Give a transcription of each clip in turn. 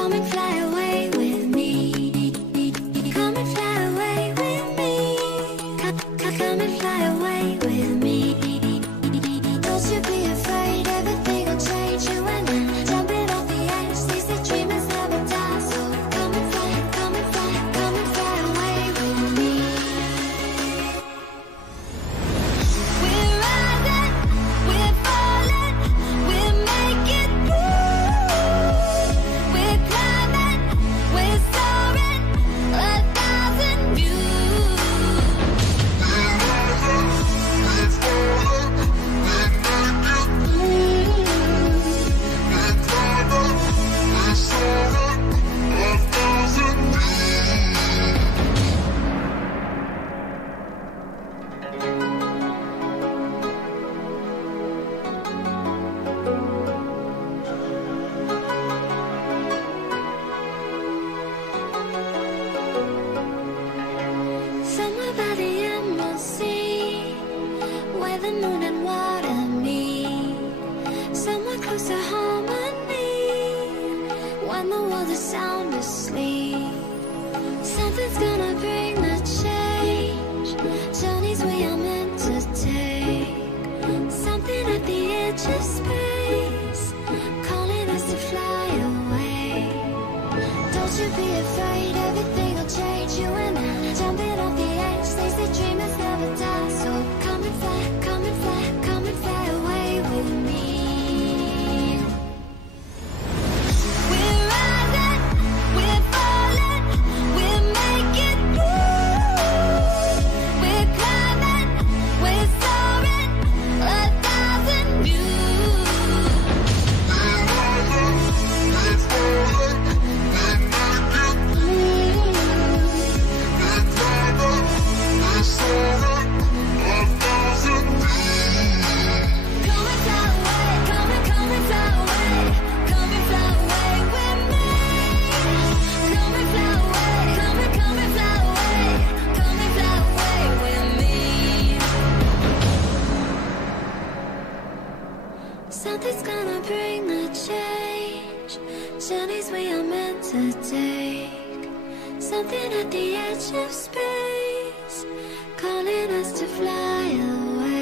Come and fly away with me. Come and fly away with me. Come and fly away with me. Don't you be afraid, everything will change. You and I, jumping off the edge. They say dreamers never die. So come and fly, come and fly, come and fly away with me. We're rising, we're falling, we're making moves. We're climbing, we're soaring, 1,000 views. We're rising, we're falling, we're making moves. We're climbing, we're soaring, 1,000 views. Somewhere by the emerald sea, where the moon and water meet, somewhere close to harmony, when the world is sound asleep. Something's gonna bring the change, journeys we are meant to take. Something at the edge of space, calling us to fly away. Don't you be afraid, everything will change. You and I, jumping off the edge. They say dreamers never die. So come and fly, come and fly, come and fly away with me. We're rising, we're falling, we're making moves. We're climbing, we're soaring, 1,000 views. We're rising, we're falling, we're making moves. We're climbing, we're soaring, 1,000 views. Come and fly away, come and fly away, come and fly away with me. Come and fly away, come and fly away, come and fly away with me. Something's gonna bring the change, journeys we are meant to take. Something at the edge of space, calling us to fly away.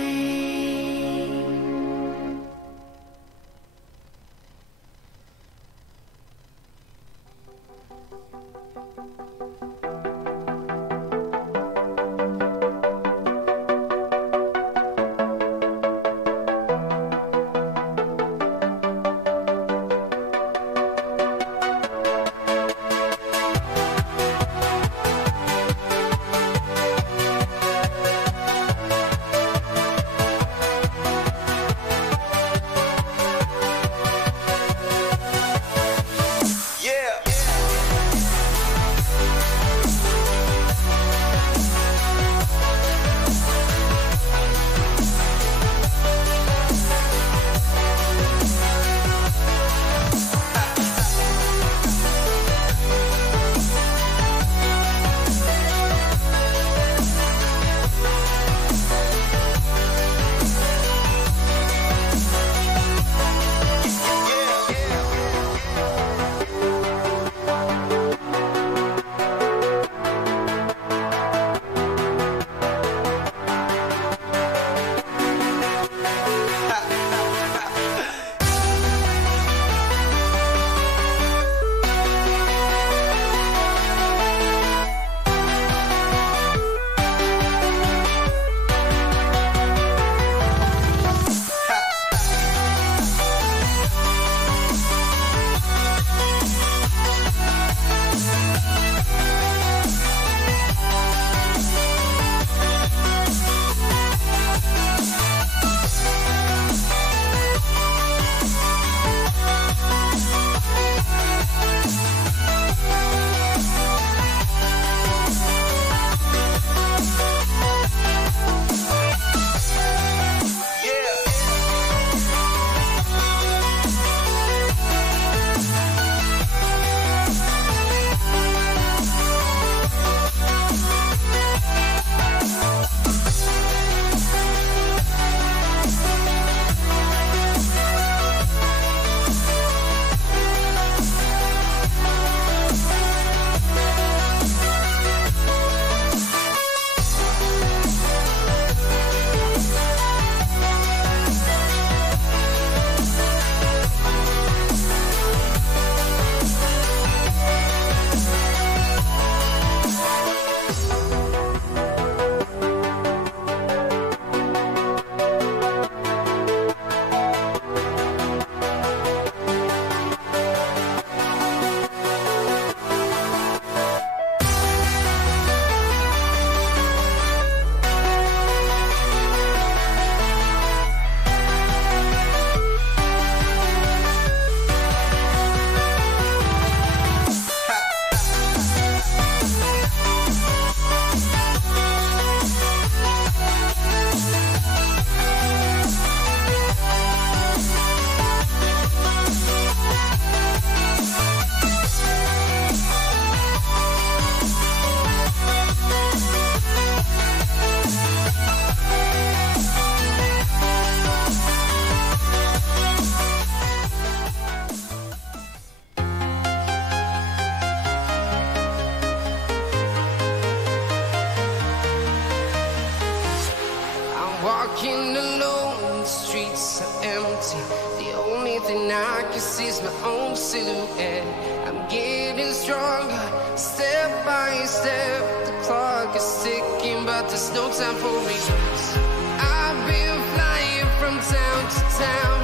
walking alone, the streets are empty. The only thing I can see is my own silhouette. I'm getting stronger, step by step. The clock is ticking, but there's no time for regrets. I've been flying from town to town,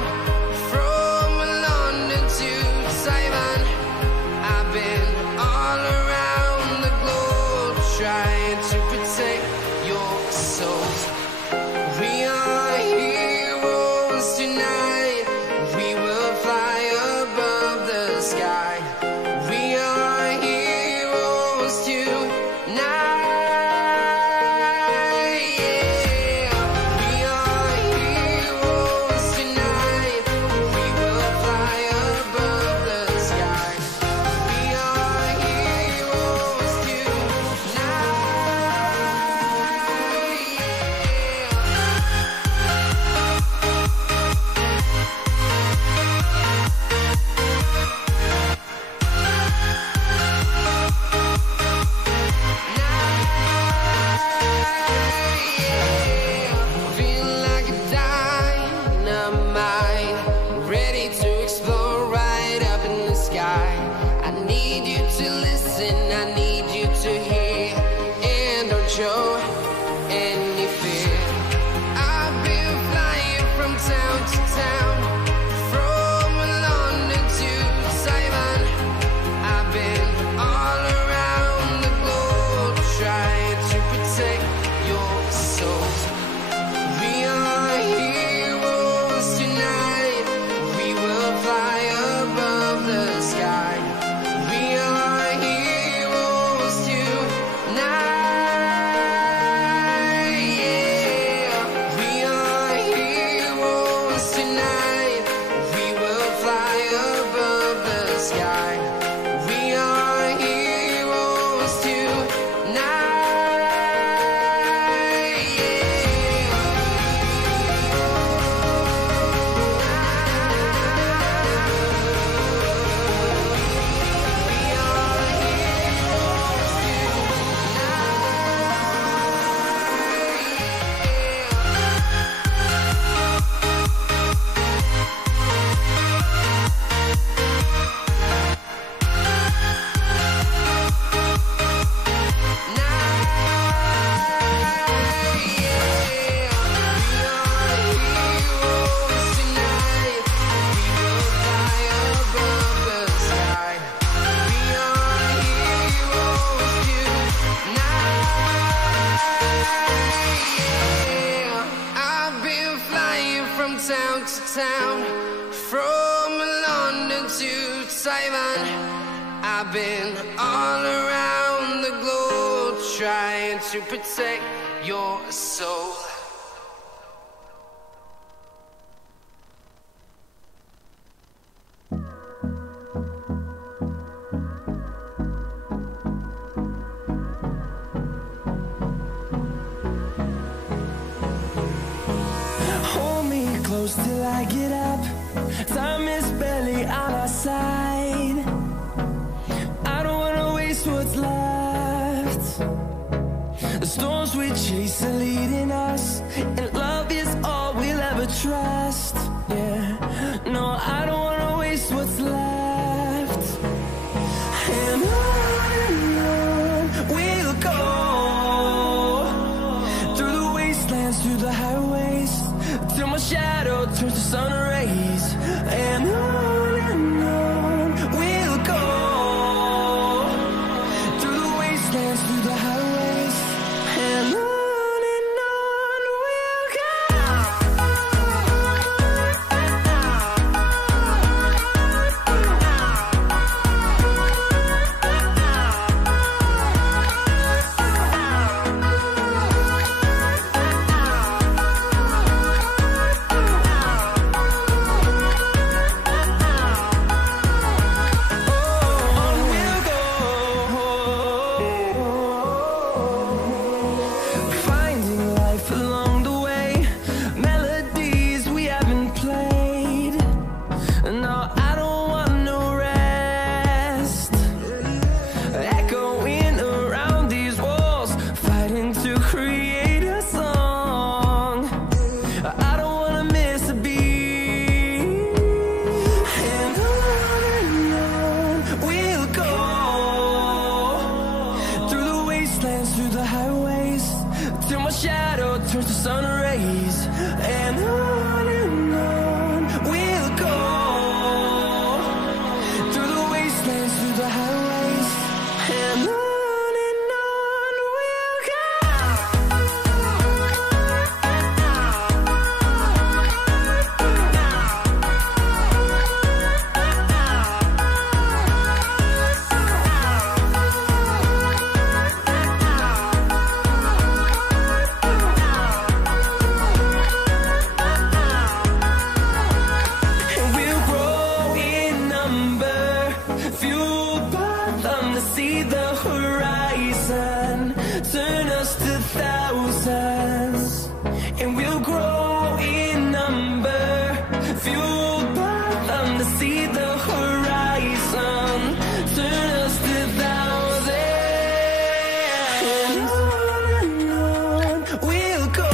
from London to Taiwan. I've been all around the globe, trying to protect your soul. We are heroes tonight. We will fly above the sky. We are heroes tonight. I've been all around the globe, trying to protect your soul. Hold me close till I get up. Time is barely on our side. I don't wanna waste what's left. The storms we chase are leading us, and love is all we'll ever trust. Yeah, no, I don't wanna waste what's left. And on we'll go, through the wastelands, through the highways, till my shadow turns to sun rays. And on we'll go, through the wastelands, through the highways, and on we'll go. to see the horizon, turn us to thousands, and we'll grow in number, fueled by them to see the horizon, turn us to thousands, and on we'll go,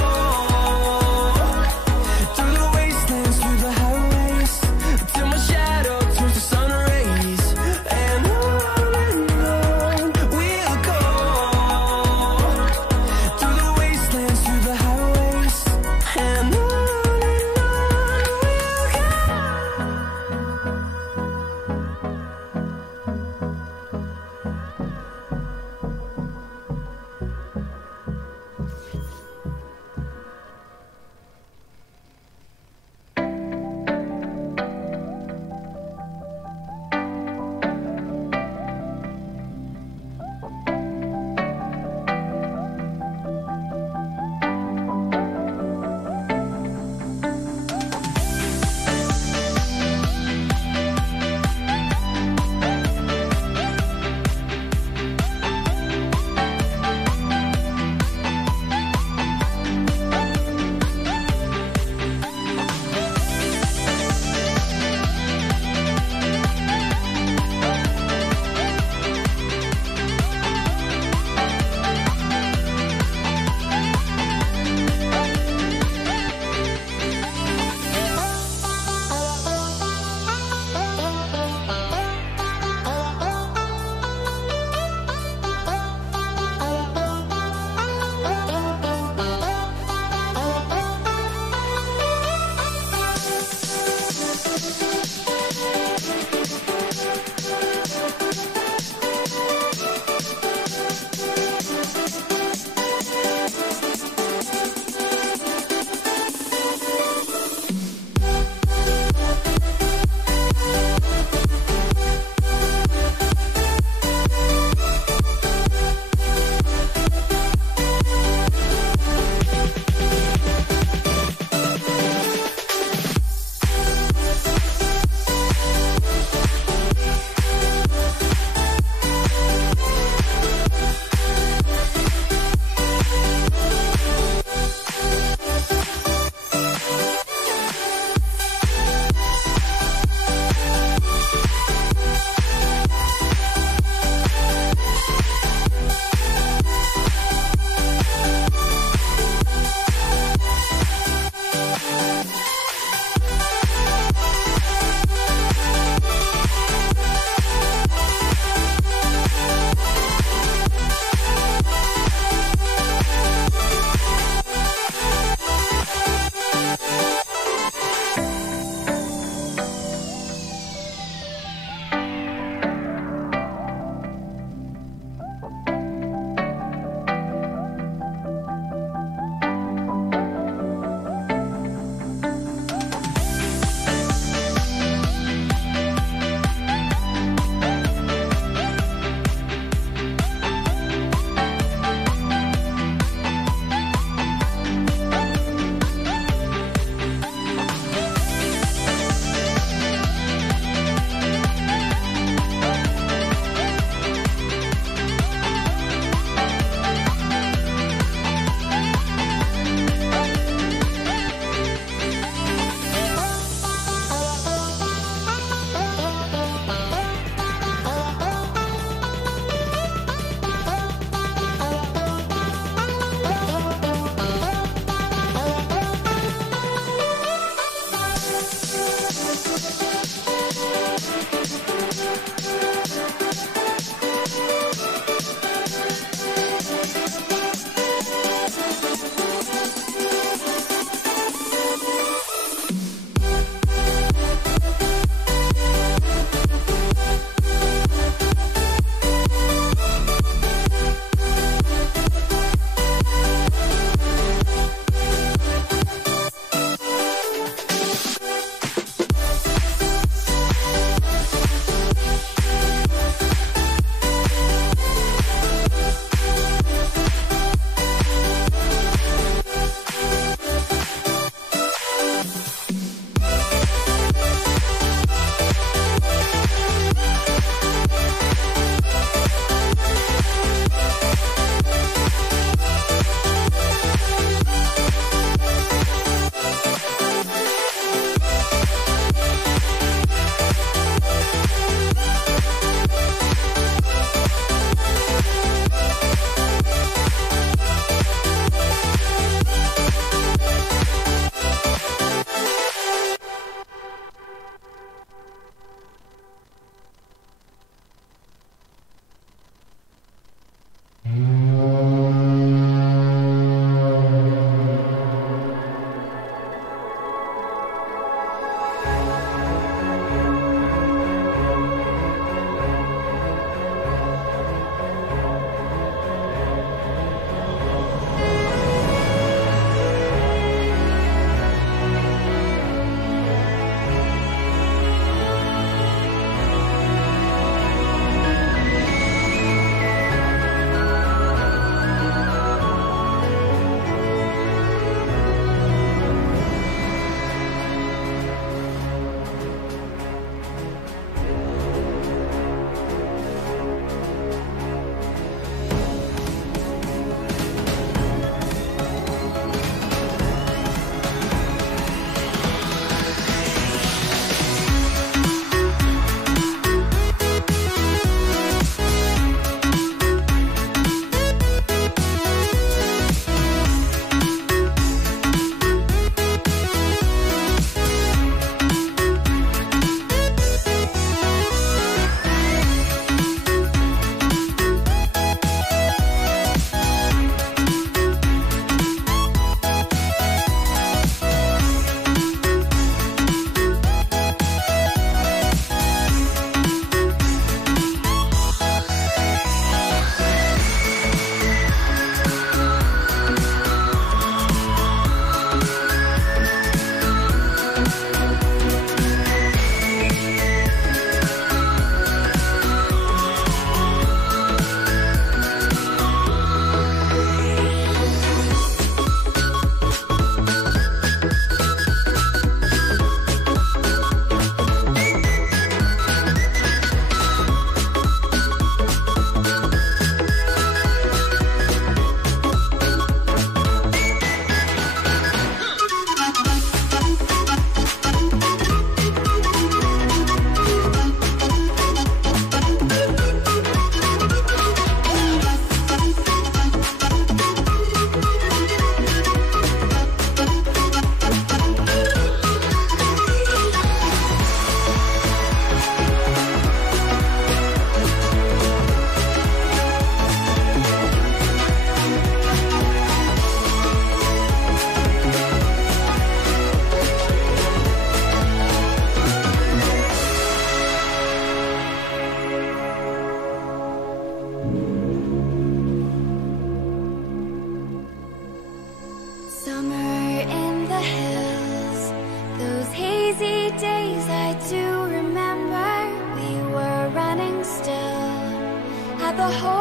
through the wastelands, through the highways, till my shadow turns to sun rays, and on we'll go,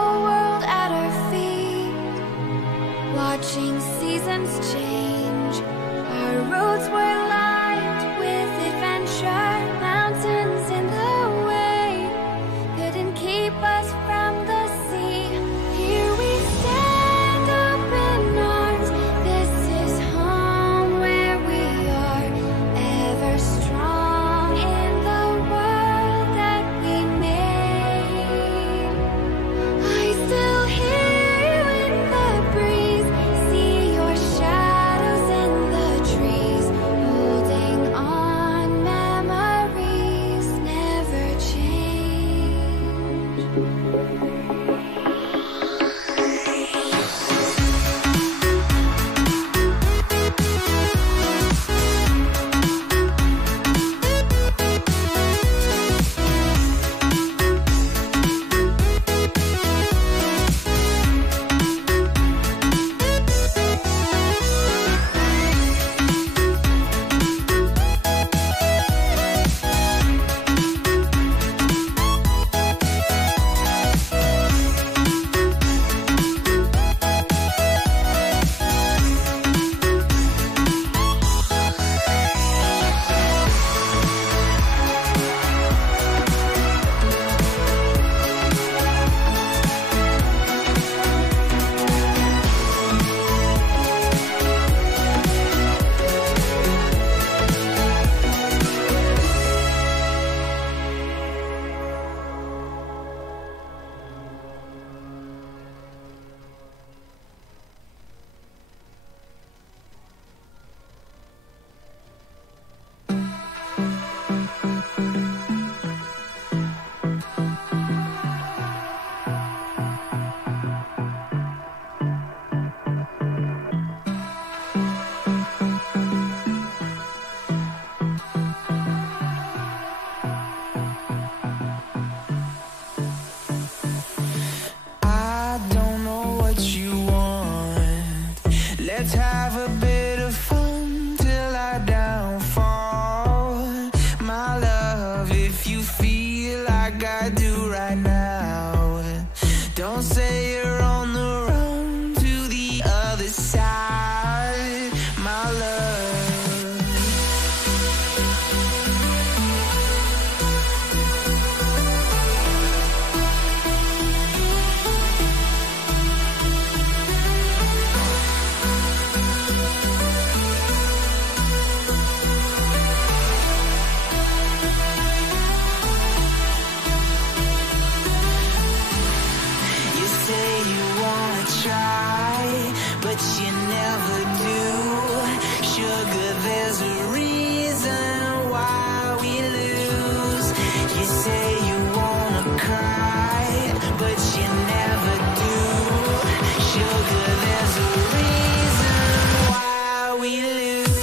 whole world at our feet, watching seasons change. Our roads were lined with adventure, mountains in the way couldn't keep us from the sea. Here we stand, open arms. This is home where we are, ever strong in the world that we made. I still hear you in the breeze, see your shadows in the trees, holding on, memories never change. I don't know what you want. Let's have a bit of fun till I downfall. My love, if you feel like I do right now, don't say you're on the run to the other side. My love, you say you wanna try, but you never do. Sugar, there's a reason why we lose. You say you wanna cry, but you never do. Sugar, there's a reason why we lose.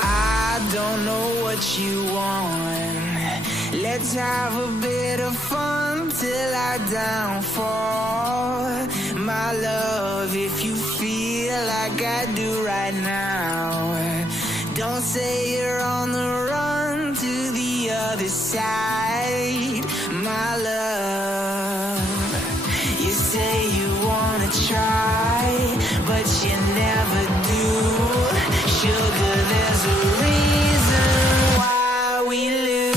I don't know what you want. Let's have a bit of fun till I downfall. My love, if you feel like I do right now, don't say you're on the run to the other side. My love, you say you wanna try, but you never do. Sugar, there's a reason why we lose.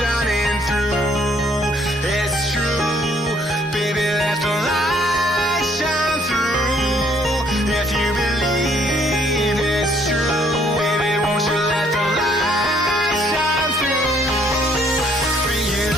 shining through. It's true, baby, let the light shine through. If you believe it's true, baby, won't you let the light shine through for you.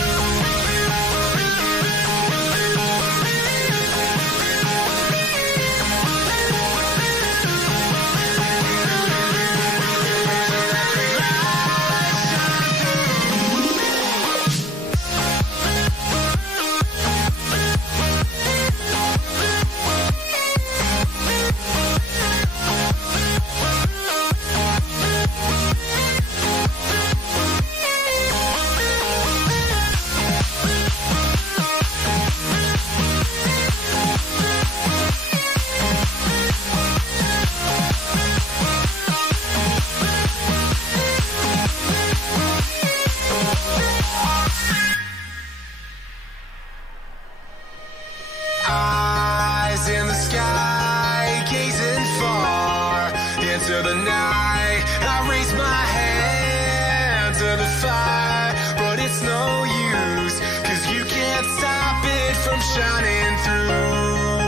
Eyes in the sky, gazing far into the night. I raise my hand to the fire, but it's no use, 'cause you can't stop it from shining through.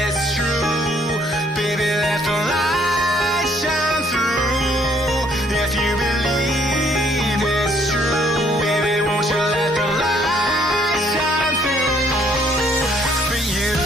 It's true, baby, let the light shine through. If you believe it's true, baby, won't you let the light shine through for you.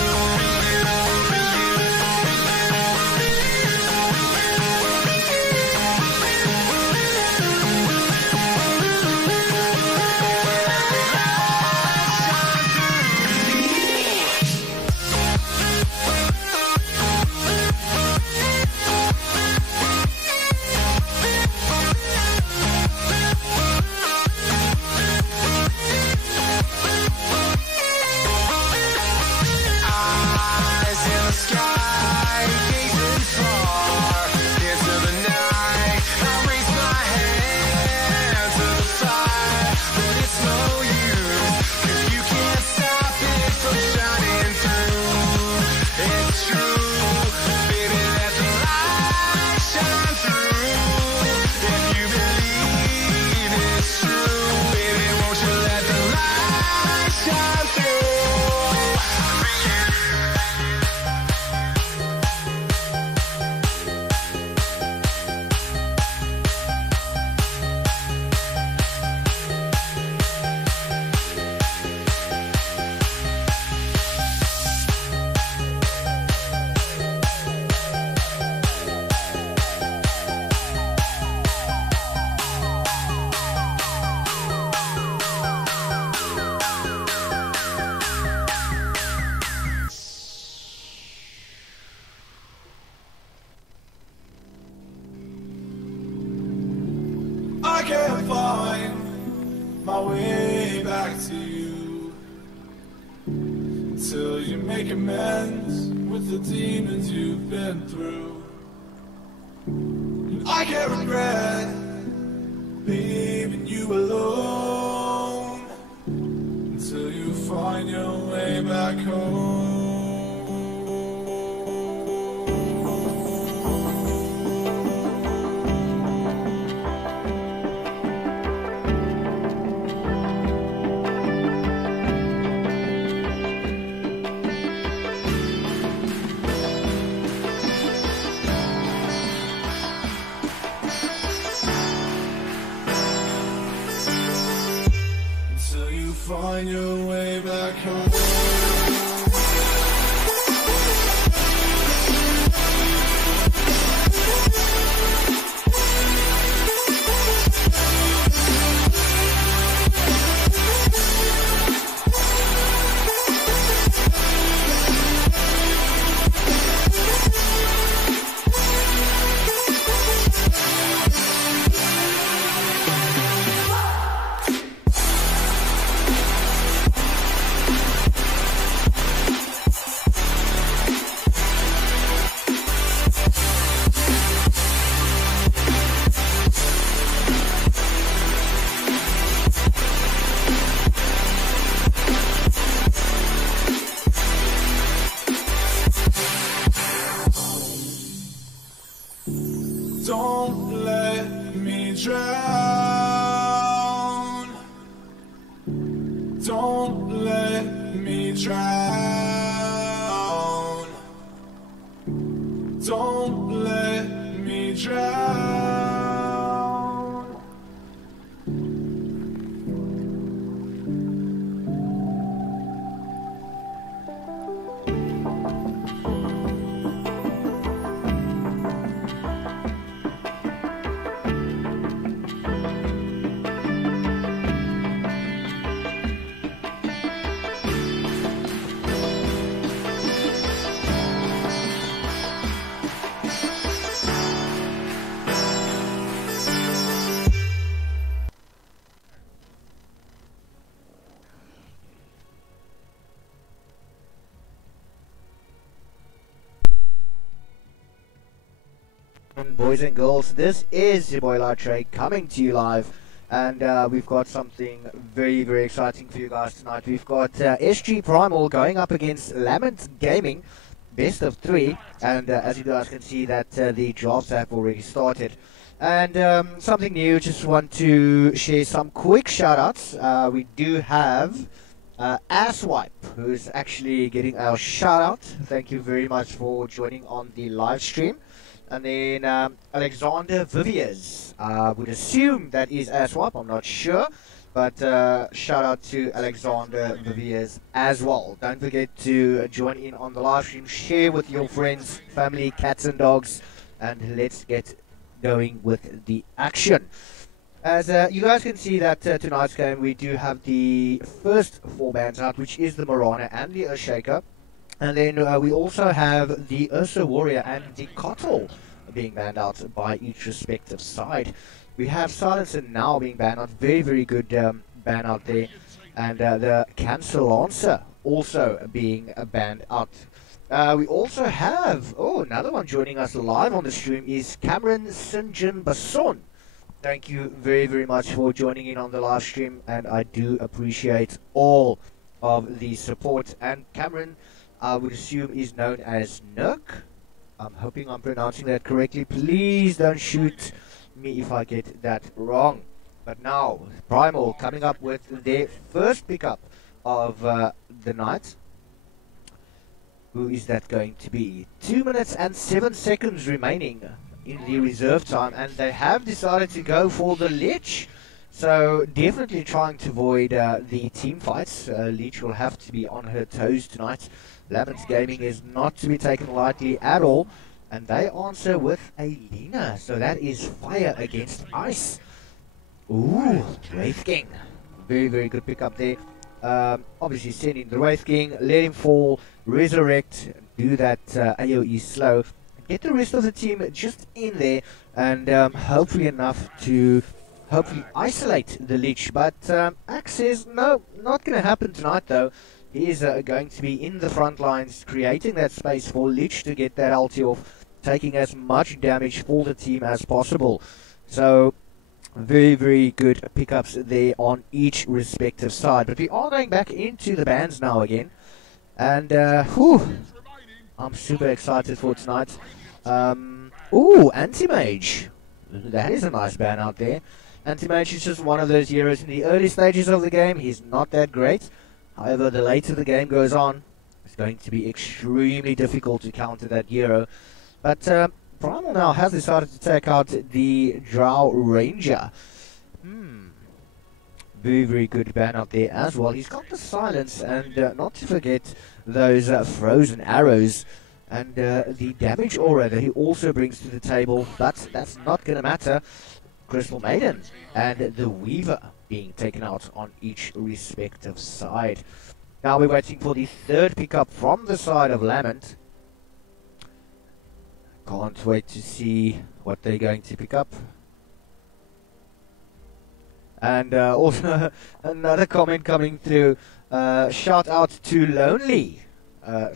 Eyes in the sky, gazing far into the night. I raise my hand to the fire, but it's no use, 'cause you can't stop it from shining through. It's true, baby, let the light shine through. If you believe it's true, baby, won't you let the light shine through for you. I can't find my way back to you till you make amends with the demons you've been through. And I can't regret leaving you alone until you find your way back home. Until you find your way back home. Don't let me drown gentlemen, boys and girls, this is your boy Trey coming to you live, and we've got something very, very exciting for you guys tonight. We've got SG.PRIMAL going up against Lament Gaming, best of 3, and as you guys can see that the drafts have already started. And something new, just want to share some quick shout-outs. We do have Asswipe, who's actually getting our shout-out. Thank you very much for joining on the live stream. And then Alexander Viviers, would assume that is Asswipe, I'm not sure. But shout out to Alexander Viviers as well. Don't forget to join in on the live stream, share with your friends, family, cats and dogs, and let's get going with the action. As you guys can see that tonight's game we do have the first 4 bands out, which is the Marana and the Earthshaker. And then we also have the Ursa Warrior and the Kotal being banned out by each respective side. We have Silencer now being banned out, very, very good ban out there. And the Cancer Lancer also being banned out. We also have, another one joining us live on the stream is Cameron Sinjin Basson. Thank you very, very much for joining in on the live stream, and I do appreciate all of the support. And Cameron, I would assume, is known as Nurk. I'm hoping I'm pronouncing that correctly. Please don't shoot me if I get that wrong. But now, Primal coming up with their first pickup of the night. Who is that going to be? 2 minutes and 7 seconds remaining in the reserve time, and they have decided to go for the Lich. So definitely trying to avoid the team fights. Lich will have to be on her toes tonight. Lament Gaming is not to be taken lightly at all, and they answer with a Lina. So that is fire against ice. Ooh, Wraith King. Very, very good pickup there. Obviously sending the Wraith King, let him fall, resurrect, do that AoE slow. Get the rest of the team just in there, and hopefully enough to isolate the Lich. But Axe says no, not going to happen tonight though. He is going to be in the front lines, creating that space for Lich to get that ulti off, taking as much damage for the team as possible. So very, very good pickups there on each respective side. But we are going back into the bans now again, and I'm super excited for tonight. Anti-Mage. That is a nice ban out there. Anti-Mage is just one of those heroes in the early stages of the game. He's not that great. However, the later the game goes on, it's going to be extremely difficult to counter that hero. But Primal now has decided to take out the Drow Ranger. Very, very good ban out there as well. He's got the silence, and not to forget those frozen arrows. And the damage aura that he also brings to the table, but that's not going to matter. Crystal Maiden and the Weaver being taken out on each respective side. Now we're waiting for the third pickup from the side of Lament. Can't wait to see what they're going to pick up. And also another comment coming through. Shout out to Lonely.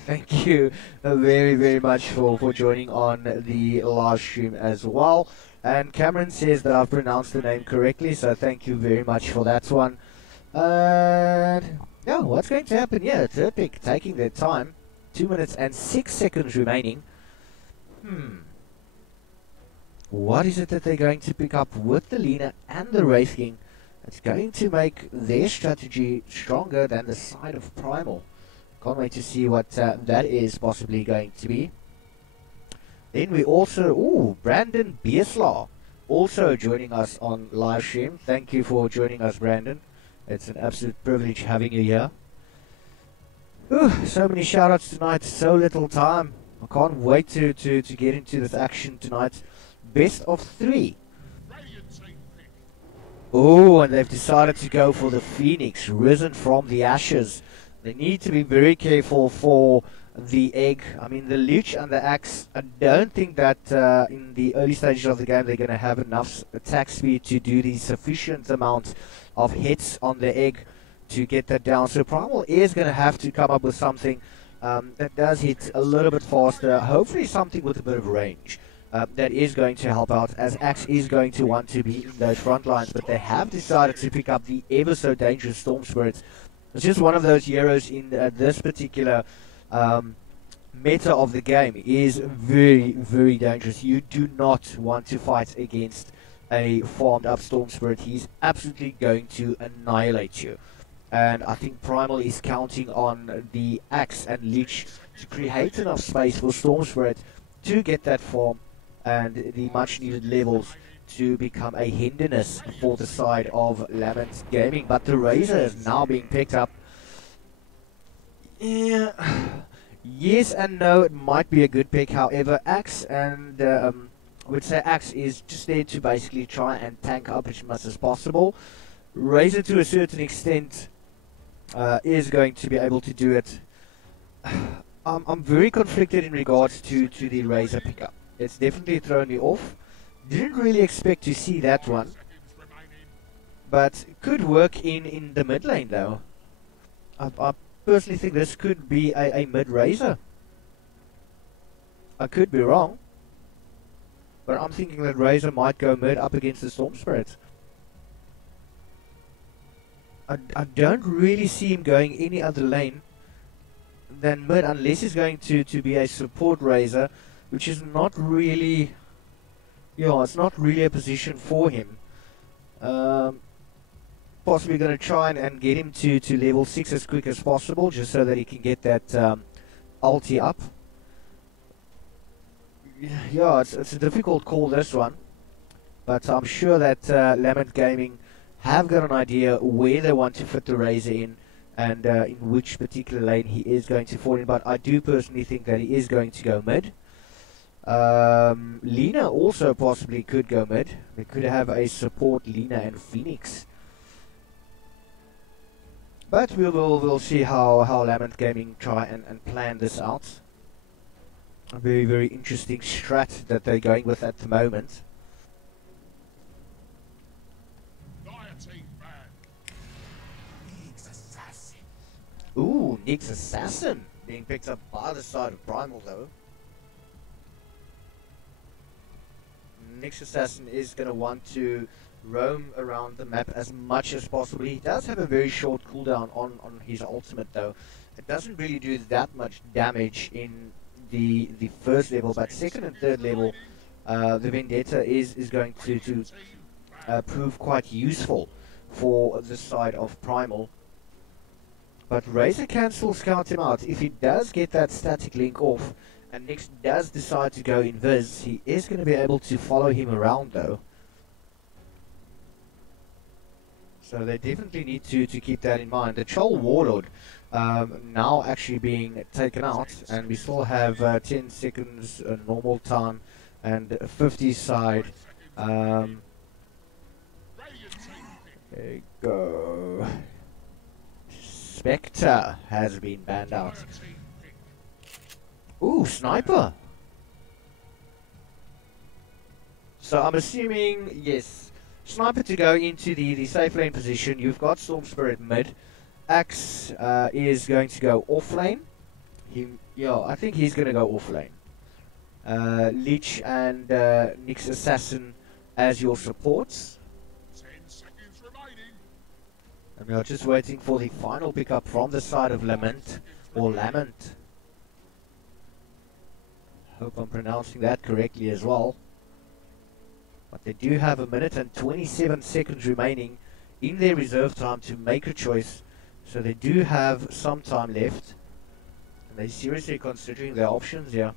Thank you very, very much for joining on the live stream as well. And Cameron says that I've pronounced the name correctly, so thank you very much for that one. And yeah, what's going to happen here? Third pick taking their time. 2 minutes and 6 seconds remaining. What is it that they're going to pick up with the Lina and the Wraith King? It's going to make their strategy stronger than the side of Primal. Can't wait to see what that is possibly going to be. Then we also, Brandon Bieslaw, also joining us on live stream. Thank you for joining us, Brandon. It's an absolute privilege having you here. So many shoutouts tonight, so little time. I can't wait to get into this action tonight. Best of 3. And they've decided to go for the Phoenix, risen from the ashes. They need to be very careful for the egg. I mean, the Lich and the Axe, I don't think that in the early stages of the game they're going to have enough attack speed to do the sufficient amount of hits on the egg to get that down. So Primal is going to have to come up with something that does hit a little bit faster, hopefully something with a bit of range. that is going to help out, as Axe is going to want to be in those front lines, but they have decided to pick up the ever so dangerous Storm Spirit. It's just one of those heroes in this particular meta of the game is very, very dangerous. You do not want to fight against a farmed up Storm Spirit. He's absolutely going to annihilate you. And I think Primal is counting on the Axe and Leech to create enough space for Storm Spirit to get that farm and the much needed levels to become a hindrance for the side of Lament Gaming. But the Razor is now being picked up. Yeah, yes and no, it might be a good pick. However, Axe and I would say Axe is just there to basically try and tank up as much as possible. Razor to a certain extent is going to be able to do it. I'm very conflicted in regards to the Razor pickup. It's definitely thrown me off. Didn't really expect to see that one, but could work in the mid lane though. I personally think this could be a mid Razor. I could be wrong, but I'm thinking that Razor might go mid up against the Storm Spirit. I don't really see him going any other lane than mid, unless he's going to be a support Razor, which is not really, it's not really a position for him. Possibly going to try and get him to level 6 as quick as possible, just so that he can get that ulti up. Yeah, it's a difficult call, this one, but I'm sure that Lament Gaming have got an idea where they want to fit the Razor in, and in which particular lane he is going to fall in. But I do personally think that he is going to go mid. Lina also possibly could go mid. They could have a support Lina and Phoenix. But we'll see how Lament Gaming try and plan this out. A very, very interesting strat that they're going with at the moment. Ooh, Nyx Assassin being picked up by the side of Primal though. Nyx Assassin is going to want to roam around the map as much as possible. He does have a very short cooldown on his ultimate though. It doesn't really do that much damage in the first level, but second and third level the Vendetta is going to prove quite useful for the side of Primal. But Razor can still scout him out. If he does get that static link off and Nyx does decide to go invis, he is going to be able to follow him around though. So they definitely need to keep that in mind. The Troll Warlord now actually being taken out, and we still have 10 seconds normal time and 50 side. There you go. Spectre has been banned out. Ooh, Sniper! So I'm assuming, yes, Sniper to go into the safe lane position. You've got Storm Spirit mid. Axe is going to go off lane. I think he's going to go off lane. Leech and Nyx Assassin as your supports. And we are just waiting for the final pickup from the side of Lament, or Lament. Hope I'm pronouncing that correctly as well. But they do have 1 minute and 27 seconds remaining in their reserve time to make a choice. So they do have some time left. And they're seriously considering their options here.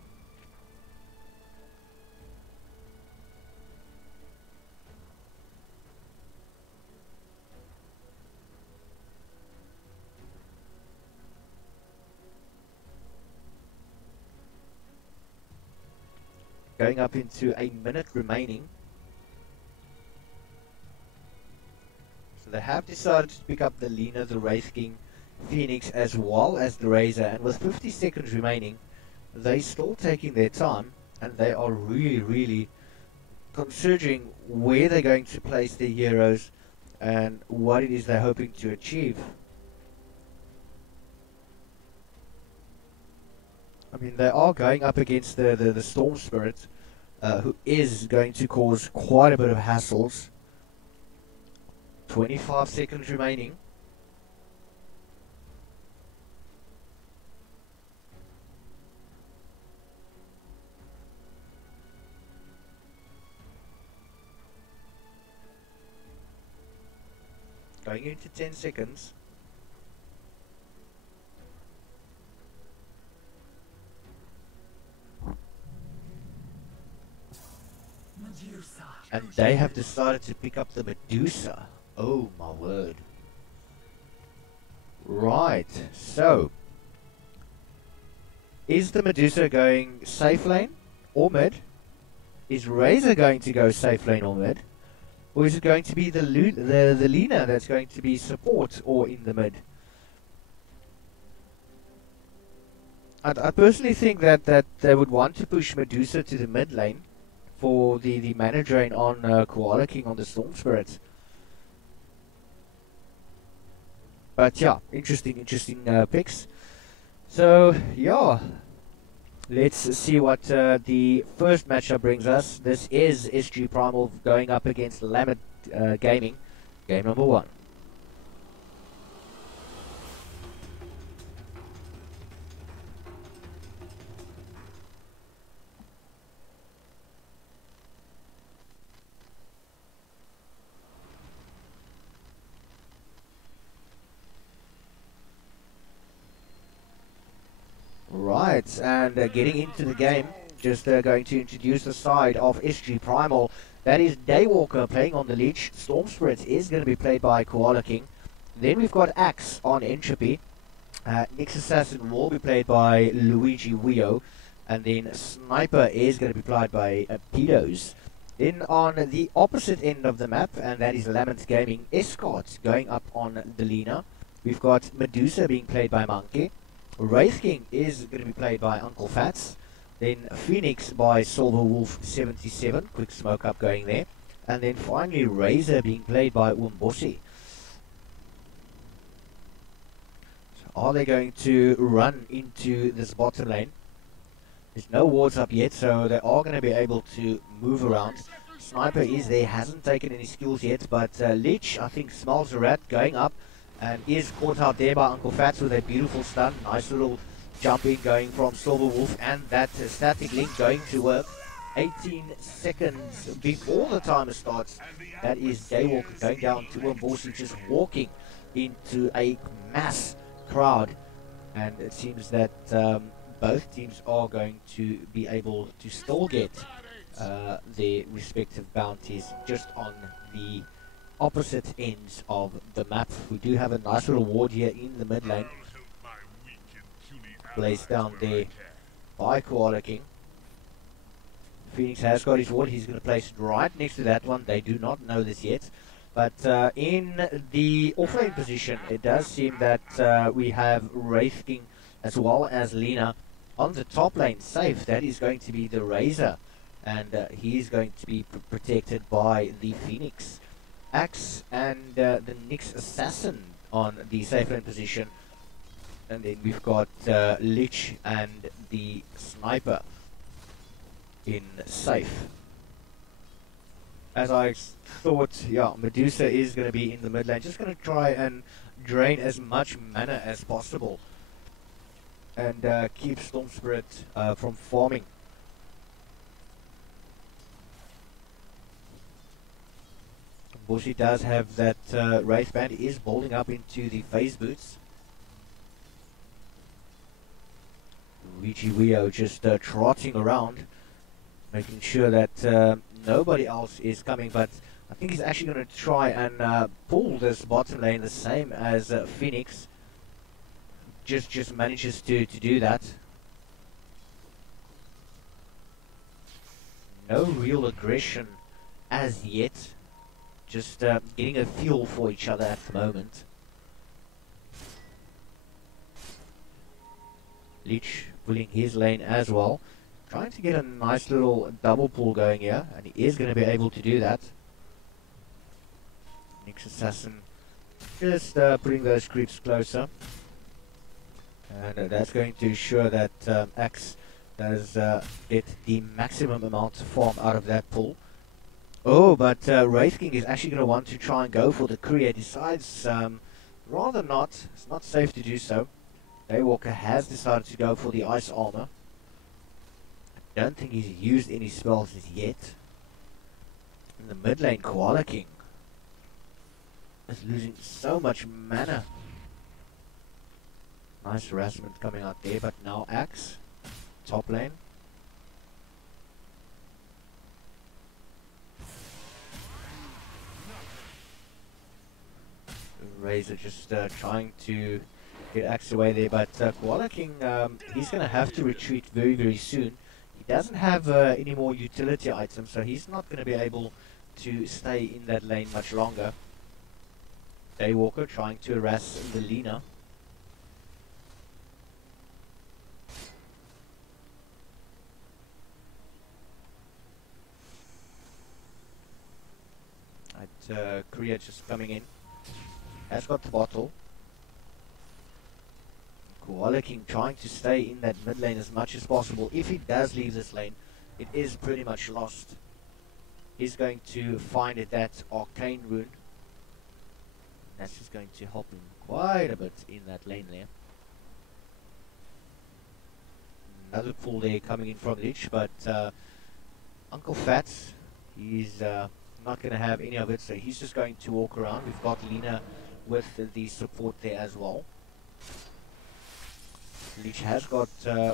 Going up into 1 minute remaining. So they have decided to pick up the Lina, the Wraith King, Phoenix as well as the Razor, and with 50 seconds remaining, they're still taking their time, and they are really considering where they're going to place their heroes and what it is they're hoping to achieve. I mean, they are going up against the Storm Spirit, who is going to cause quite a bit of hassles. 25 seconds remaining. Going into 10 seconds. And they have decided to pick up the Medusa. Oh my word. Right, so is the Medusa going safe lane or mid? Is Razor going to go safe lane or mid? Or is it going to be the Lina that's going to be support or in the mid? I personally think that they would want to push Medusa to the mid lane for the mana drain on Koala King on the Storm Spirit. But yeah, interesting picks. So yeah, let's see what the first matchup brings us. This is SG.PRIMAL going up against Lament Gaming. Game number 1. Right, and getting into the game, just going to introduce the side of SG.PRIMAL. That is Daywalker playing on the Leech. Storm Spirit is going to be played by Koala King. Then we've got Axe on Entropy. Nyx Assassin will be played by Luigi Wio. And then Sniper is going to be played by Pedos. Then on the opposite end of the map, and that is Lament Gaming, Escort going up on the Lina. We've got Medusa being played by Monkey. Wraith King is going to be played by Uncle Fats. Then Phoenix by Silver Wolf 77. Quick smoke up going there. And then finally Razor being played by Umbosi. So are they going to run into this bottom lane? There's no wards up yet, so they are going to be able to move around. Sniper is there, hasn't taken any skills yet, but Lich, I think, smells a rat going up. And is caught out there by Uncle Fats with a beautiful stun. Nice little jump in going from Silver Wolf, and that static link going to work. 18 seconds before the timer starts. That is Daywalker going down to Umbosi, just walking into a mass crowd. And it seems that both teams are going to be able to still get their respective bounties just on the opposite ends of the map. We do have a nice little ward here in the mid lane, placed down there by Koala King. Phoenix has got his ward. He's going to place it right next to that one. They do not know this yet, but in the offlane position, it does seem that we have Wraith King as well as Lina on the top lane safe. That is going to be the Razor, and he's going to be protected by the Phoenix. Axe and the Nyx Assassin on the safe lane position, and then we've got Lich and the Sniper in safe. As I thought, yeah, Medusa is going to be in the mid lane, just going to try and drain as much mana as possible and keep Storm Spirit from farming. Bushi does have that Wraith Band, is building up into the phase boots. Luigi Wio just trotting around, making sure that nobody else is coming, but I think he's actually going to try and pull this bottom lane the same as Phoenix. Just manages to do that. No real aggression as yet. Just getting a feel for each other at the moment. Leech pulling his lane as well. Trying to get a nice little double pull going here, and he is going to be able to do that. Nyx Assassin just putting those creeps closer. And that's going to ensure that Axe does get the maximum amount of farm out of that pull. Oh, but Wraith King is actually going to want to try and go for the courier. Decides rather not. It's not safe to do so. Daywalker has decided to go for the ice armor. I don't think he's used any spells as yet. In the mid lane, Koala King is losing so much mana. Nice harassment coming out there, but now Axe, top lane. Razor just trying to get Axe away there, but Koala King, he's going to have to retreat very, very soon. He doesn't have any more utility items, so he's not going to be able to stay in that lane much longer. Daywalker trying to harass the Lina. Korea just coming in. Has got the bottle. Koala King trying to stay in that mid lane as much as possible. If he does leave this lane, it is pretty much lost. He's going to find that arcane rune. That's just going to help him quite a bit in that lane there. Another pull there coming in from Lich, but Uncle Fats, he's not going to have any of it, so he's just going to walk around. We've got Lina with the support there as well. Lich has got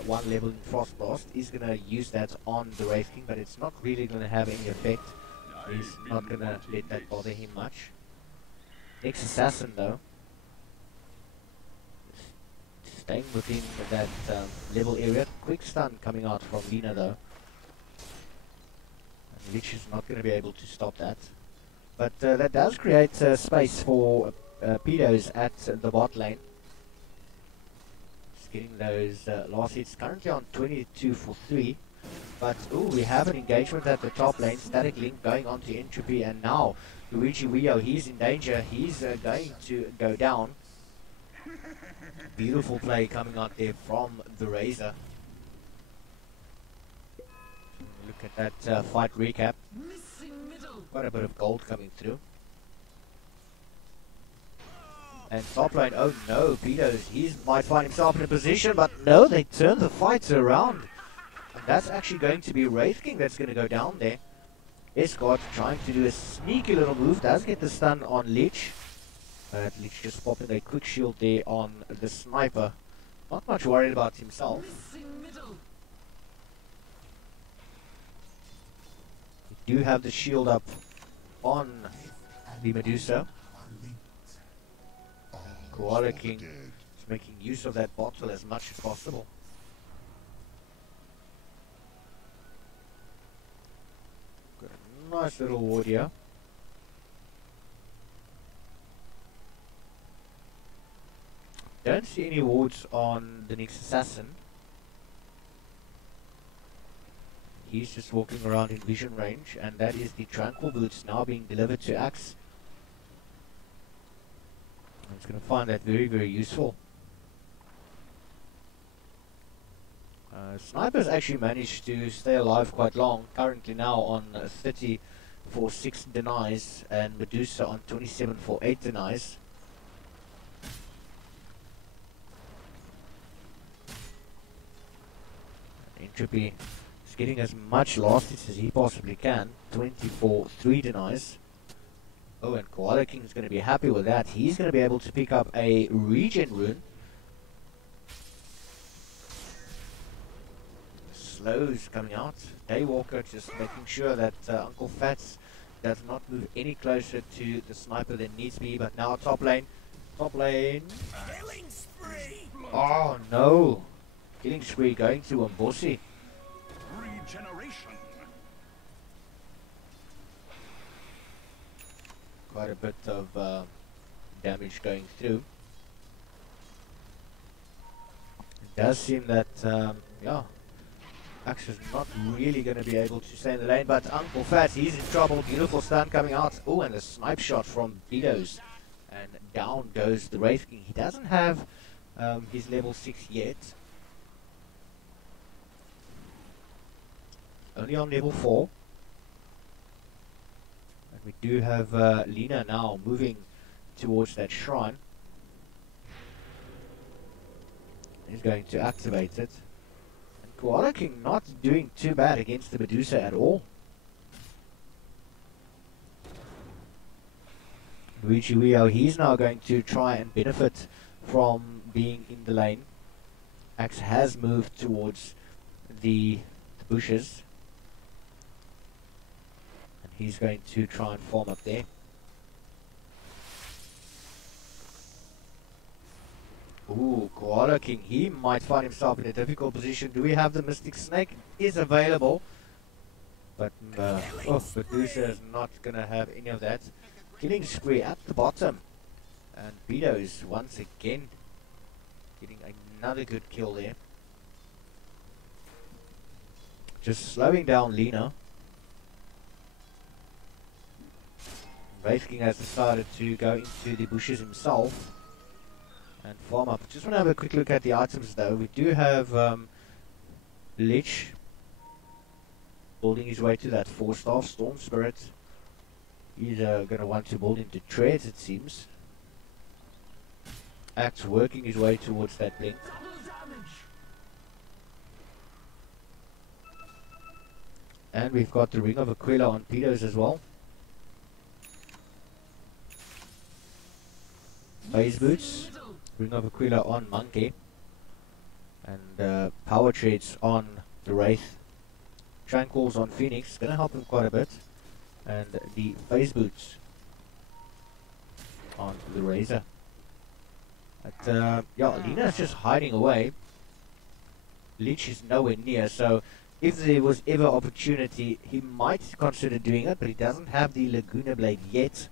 one level in Frost Blast. He's going to use that on the Wraith King, but it's not really going to have any effect. He's not going to let that bother him much. Next Assassin though, staying within that level area. Quick stun coming out from Lina though. Lich is not going to be able to stop that. But that does create space for pedos at the bot lane. Just getting those last hits. Currently on 22 for 3. But ooh, we have an engagement at the top lane. Static Link going on to Entropy, and now Luigi Wio, he's in danger. He's going to go down. Beautiful play coming out there from the Razor. Look at that fight recap. Quite a bit of gold coming through. And top lane, oh no, Pedos, he might find himself in a position, but no, they turn the fight around. And that's actually going to be Wraith King that's going to go down there. Escort trying to do a sneaky little move, does get the stun on Lich. But Lich just popping a quick shield there on the sniper. Not much worried about himself. We do have the shield up on the Medusa. Koala King is making use of that bottle as much as possible. Got a nice little ward here. Don't see any wards on the next assassin. He's just walking around in vision range, and that is the Tranquil Boots now being delivered to Axe. He's going to find that very, very useful. Sniper's actually managed to stay alive quite long, currently now on 30 for 6 denies, and Medusa on 27 for 8 denies. Entropy is getting as much last hits as he possibly can, 24 3 denies. Oh, and Koala King is going to be happy with that. He's going to be able to pick up a regen rune. Slows coming out. Daywalker just making sure that Uncle Fats does not move any closer to the sniper than needs be. But now top lane. Top lane. Oh no. Killing spree going to Mbosi. Regeneration. Quite a bit of damage going through. It does seem that, yeah, Axe is not really going to be able to stay in the lane, but Uncle Fat, he's in trouble. Beautiful stun coming out. Oh, and a snipe shot from Bedos. And down goes the Wraith King. He doesn't have his level 6 yet. only on level 4. And we do have Lena now moving towards that shrine. He's going to activate it. And Koala King not doing too bad against the Medusa at all. Luigi Wio, he's now going to try and benefit from being in the lane. Axe has moved towards the bushes. And he's going to try and farm up there. Ooh, Koala King, he might find himself in a difficult position. Do we have the Mystic Snake? It is available. But Medusa is not going to have any of that. Killing spree at the bottom. And Beto is once again getting another good kill there. Just slowing down Lena. Wraith King has decided to go into the bushes himself and farm up. Just want to have a quick look at the items though. We do have Lich building his way to that 4-star Storm Spirit. He's going to want to build into treads, it seems. Axe working his way towards that blink. And we've got the Ring of Aquila on Pedos as well. Phase Boots, Ring of Aquila on Monkey. And Power Treads on the Wraith. Tranquils on Phoenix, going to help him quite a bit. And the Phase Boots on the Razor. But yeah, Lena's just hiding away. Lich is nowhere near, so if there was ever opportunity, he might consider doing it, but he doesn't have the Laguna Blade yet.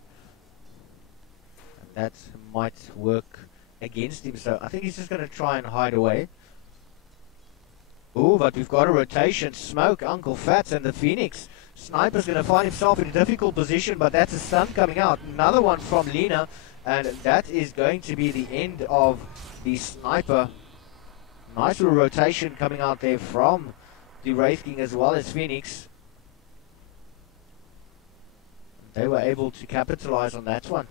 And that might work against him, so I think he's just going to try and hide away. Oh, but we've got a rotation. Smoke, Uncle Fats, and the Phoenix. Sniper's going to find himself in a difficult position, but that's a stun coming out. Another one from Lena, and that is going to be the end of the Sniper. Nice little rotation coming out there from the Wraith King as well as Phoenix. They were able to capitalize on that one.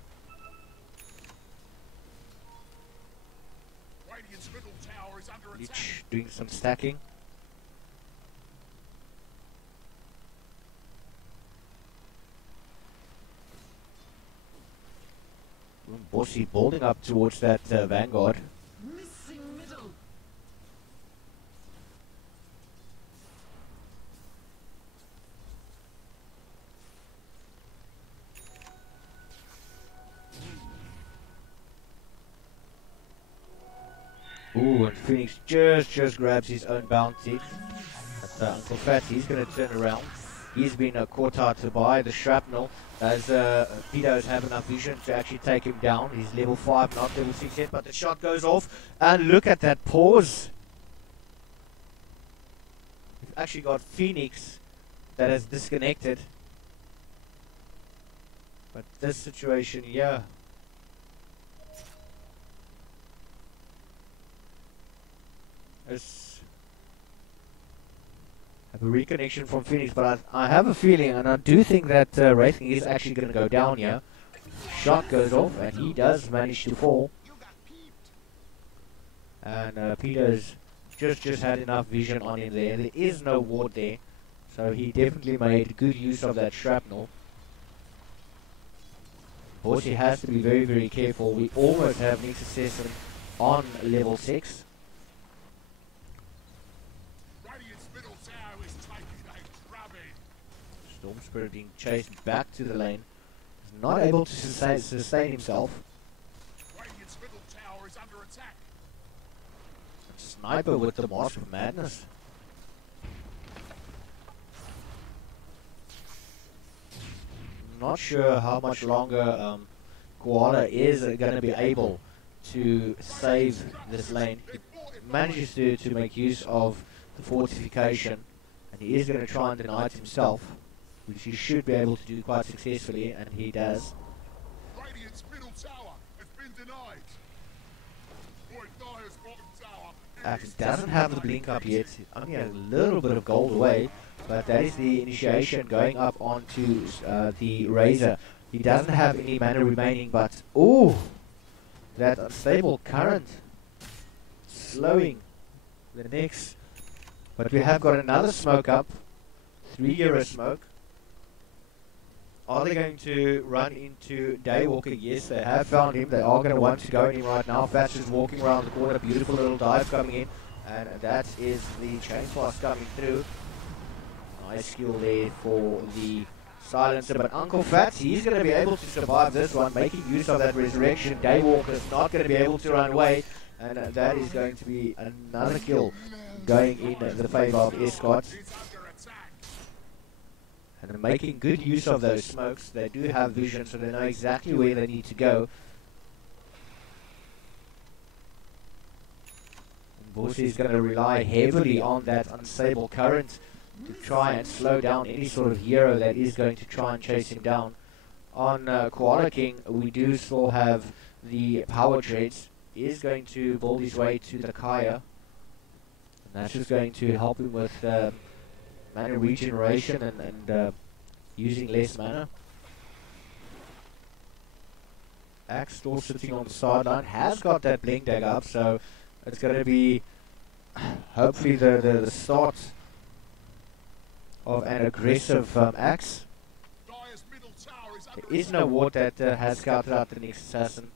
Leech doing some stacking. Bossy building up towards that Vanguard. Ooh, and Phoenix just grabs his own bounty. But Uncle Fat, he's going to turn around. He's been caught out by the shrapnel, as Pedos have enough vision to actually take him down. He's level 5, not level 6 yet, but the shot goes off. And look at that pause. We've actually got Phoenix that has disconnected. But this situation here, have a reconnection from Phoenix, but I have a feeling, and I do think that Wraith King is actually going to go down here. Shot goes off, and he does manage to fall. And Peter's just had enough vision on him there. There is no ward there, so he definitely made good use of that shrapnel. Of course, he has to be very careful. We almost have Nexus Assassin on level 6. Storm Spirit being chased back to the lane. He's not able to sustain himself. Sniper with the Mask of Madness. Not sure how much longer Koala is going to be able to save this lane. He manages to make use of the fortification, and he is going to try and deny it himself, which he should be able to do quite successfully, and he does. Radiant's middle tower has been denied. Axe doesn't have the blink up yet, only a little bit of gold away, But that is the initiation going up onto the Razor. He doesn't have any mana remaining, but ooh, that unstable current slowing the next. But we have got another smoke up, 3 euro smoke. Are they going to run into Daywalker? Yes, they have found him. They are going to want to go in him right now. Fatch is walking around the corner. Beautiful little dive coming in. And that is the chain pass coming through. Nice skill there for the silencer. But Uncle Fats, he's going to be able to survive this one, making use of that resurrection. Daywalker is not going to be able to run away. And that is going to be another kill going in the favor of Escort. And they're making good use of those smokes. They do have vision, so they know exactly where they need to go. Bossy is going to rely heavily on that unstable current to try and slow down any sort of hero that is going to try and chase him down. On Koala King, we do still have the power treads. He is going to build his way to the Kaya. And that's just going to help him with mana regeneration and using less mana. Axe still sitting on the sideline, has got that blink dagger up, so it's going to be hopefully the start of an aggressive Axe. There is no ward that has scouted out the next assassin.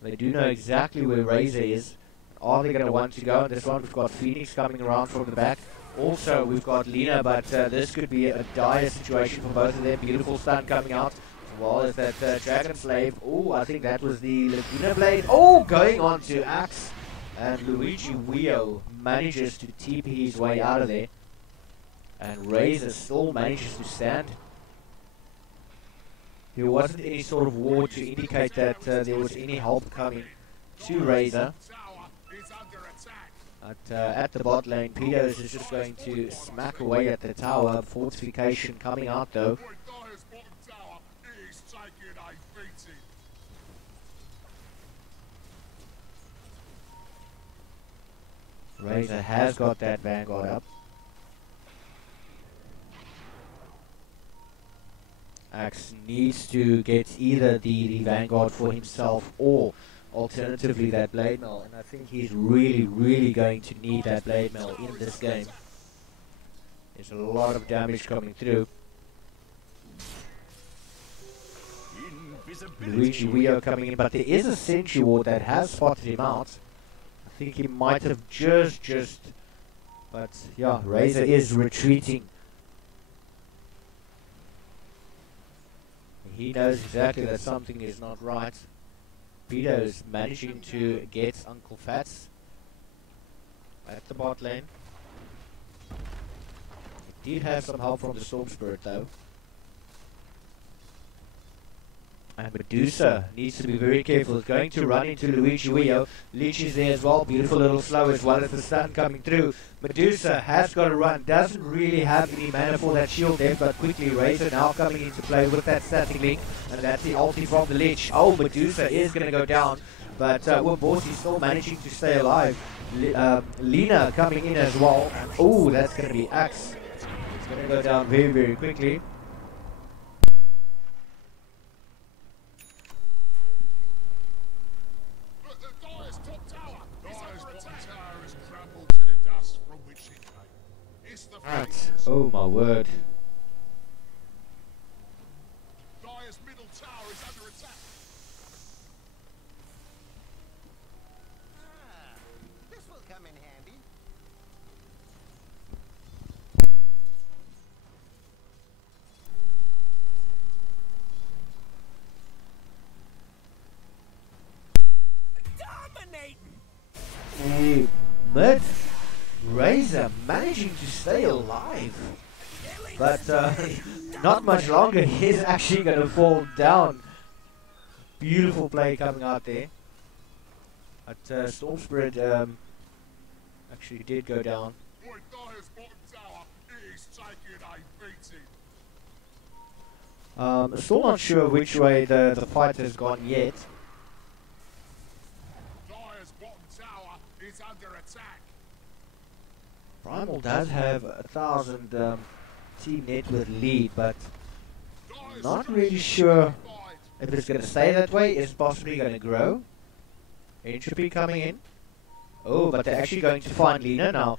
They do know exactly where Razor is. Are they going to want to go on this one? We've got Phoenix coming around from the back. Also, we've got Lena, but this could be a dire situation for both of them. Beautiful stun coming out, as well as that Dragon Slave. Oh, I think that was the Laguna Blade. Oh, going on to Axe. And Luigi Wio manages to TP his way out of there. And Razor still manages to stand. There wasn't any sort of ward to indicate that there was any help coming to Razor. But at the bot lane, Pedos is just going to smack away at the tower. Fortification coming out though. Razor has got that Vanguard up. Axe needs to get either the Vanguard for himself or alternatively that Blade Mail, and I think he's really going to need that Blade Mail in this game. There's a lot of damage coming through. Luigi Wio coming in, but there is a Sentry Ward that has spotted him out. I think he might have just but yeah, Razor is retreating. He knows exactly that something is not right. Pedo is managing to get Uncle Fats at the bot lane. He did have some help from the Storm Spirit though. And Medusa needs to be very careful. It's going to run into Luigi Wio. Leech is there as well. Beautiful little slow as well as the stun coming through. Medusa has got to run. Doesn't really have any mana for that shield there, but quickly Razor now coming into play with that static link. And that's the ulti from the Lich. Oh, Medusa is going to go down. But Bossy still managing to stay alive. Lena coming in as well. Oh, that's going to be Axe. It's going to go down very quickly. Alright, oh my word. Dire's middle tower is under attack. This will come in handy. Hey, mid Razor managing to stay alive, but not much longer. He's actually going to fall down. Beautiful play coming out there. But Storm Spirit actually did go down. Dire's bottom tower is taking a beating. Still not sure which way the fight has gone yet. Dire's bottom tower is under attack. Primal does have 1,000 team net worth lead, but not really sure if it's going to stay that way. Is it possibly going to grow? Entropy coming in. Oh, but they're actually going to find Lena now.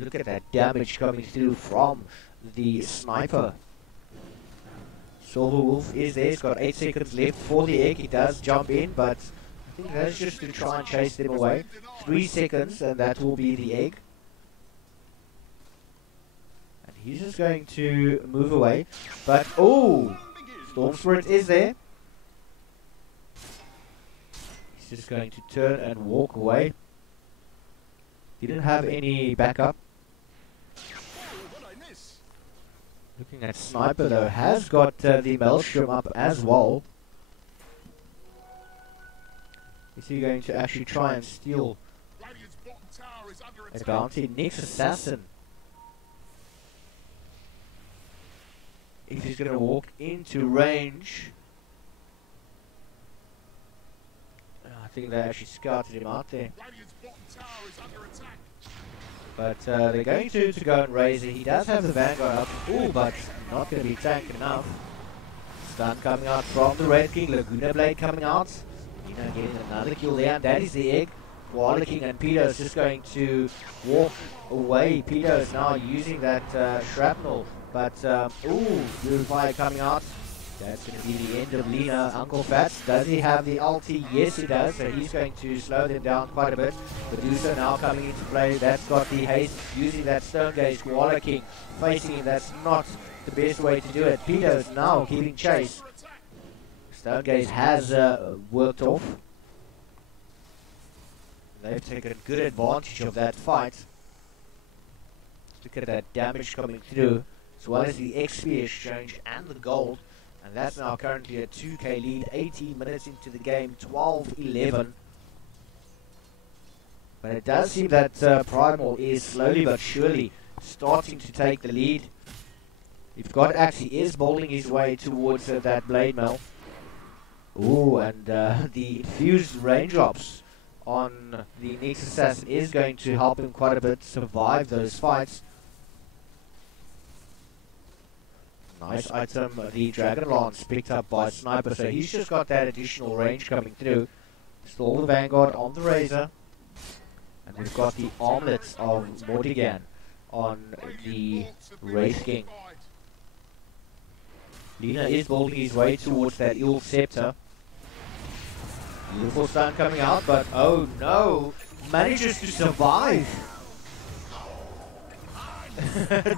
Look at that damage coming through from the sniper. Silver Wolf is there. He's got 8 seconds left for the egg. He does jump in, but I think that's just to try and chase them away. 3 seconds, and that will be the egg. And he's just going to move away. But, oh! Storm Spirit is there. He's just going to turn and walk away. Didn't have any backup. Looking at Sniper though, has got the Maelstrom up as well. Is he going to actually try and steal a bounty? Next Assassin. If he's going to walk into range. I think they actually scouted him out there. But they're going to go and raise it. He does have the Vanguard up. Ooh, but not going to be tank enough. Stun coming out from the Red King. Laguna Blade coming out. Getting another kill there. And that is the egg. Waller King and Peter is just going to walk away. Peter is now using that shrapnel. But, ooh, blue fire coming out. That's going to be the end of Lena. Uncle Fats, does he have the ulti? Yes, he does. So he's going to slow them down quite a bit. Medusa now coming into play. That's got the haste. Using that Stone Gaze. Koala King facing him. That's not the best way to do it. Peter is now keeping chase. Stone Gaze has worked off. They've taken good advantage of that fight. Look at that damage coming through, as well as the XP exchange and the gold. And that's now currently a 2k lead, 18 minutes into the game, 12-11. But it does seem that Primal is slowly but surely starting to take the lead. You've got actually is bowling his way towards that blade mail. Ooh, and the infused raindrops on the next assassin is going to help him quite a bit survive those fights. Nice item, the Dragon Lance picked up by Sniper, so he's just got that additional range coming through. Still the Vanguard on the Razor. And we've got the armlets of Mortigan on the Wraith King. Lena is building his way towards that Eel Scepter. Beautiful stun coming out, but oh no! Manages to survive!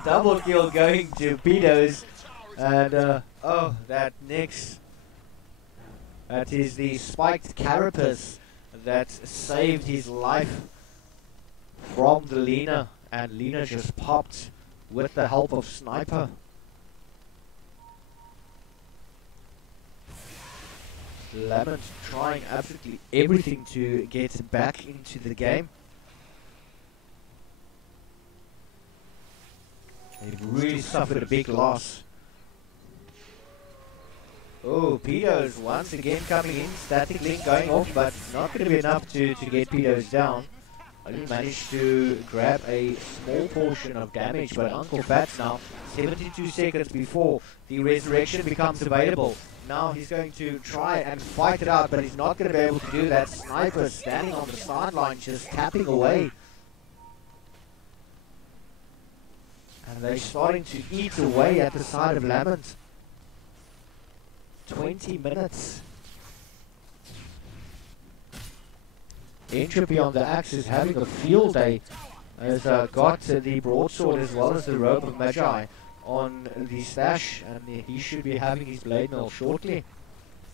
Double kill going to Pedos. And oh, that Nyx. That is the spiked carapace that saved his life from the Lena. And Lena just popped with the help of Sniper. Lament trying absolutely everything to get back into the game. They've really suffered a big loss. Oh, Pedos once again coming in, static link going off, but not going to be enough to get Pedos down. Only managed to grab a small portion of damage, but Uncle Fats now, 72 seconds before the resurrection becomes available. Now he's going to try and fight it out, but he's not going to be able to do that. Sniper standing on the sideline just tapping away. And they're starting to eat away at the side of Lament. 20 minutes. Entropy on the axe is having a field day. Has got the broadsword as well as the robe of Magi on the stash, and he should be having his blade mill shortly.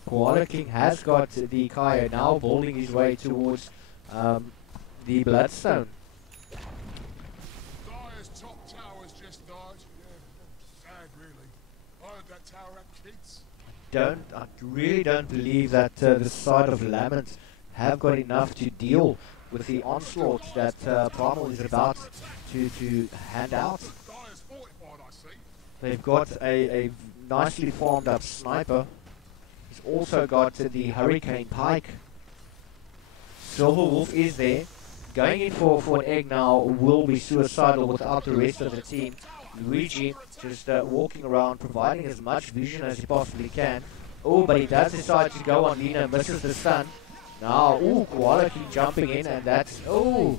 Koala King has got the Kaya now, bowling his way towards the Bloodstone. Dyer's top tower's just died. Yeah, sad really. I heard that tower had kids. I really don't believe that the side of Lament have got enough to deal with the onslaught that Primal is about to hand out. Dyer's fortified, I see. They've got a nicely farmed up Sniper. He's also got the Hurricane Pike. Silver Wolf is there. going in for an egg now will be suicidal without the rest of the team. Luigi just walking around, providing as much vision as he possibly can. Oh, but he does decide to go on Lena, misses the stun. Now, ooh, Koala King jumping in, and that's, oh,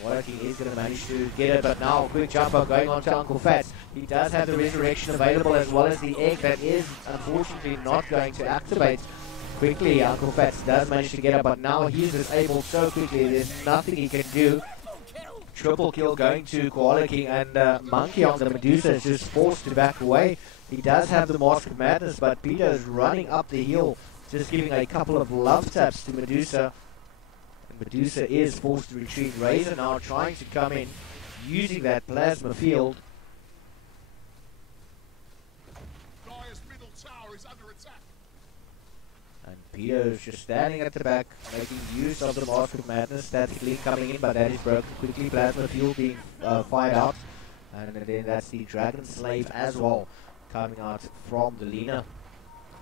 Koala King is going to manage to get it, but now quick jumper going on to Uncle Fat. He does have the resurrection available as well as the egg that is unfortunately not going to activate. Quickly, Uncle Fat does manage to get it, but now he's disabled so quickly, there's nothing he can do. Triple kill going to Koala King, and Monkey on the Medusa is just forced to back away. He does have the Mask of Madness, but Peter is running up the hill, just giving a couple of love taps to Medusa. And Medusa is forced to retreat. Razor now trying to come in, using that plasma field. Dire's middle tower is under attack. And Peter is just standing at the back, making use of the Mask of Madness, statically coming in, but that is broken quickly. Plasma field being fired out. And then that's the Dragon Slave as well, coming out from the Lena.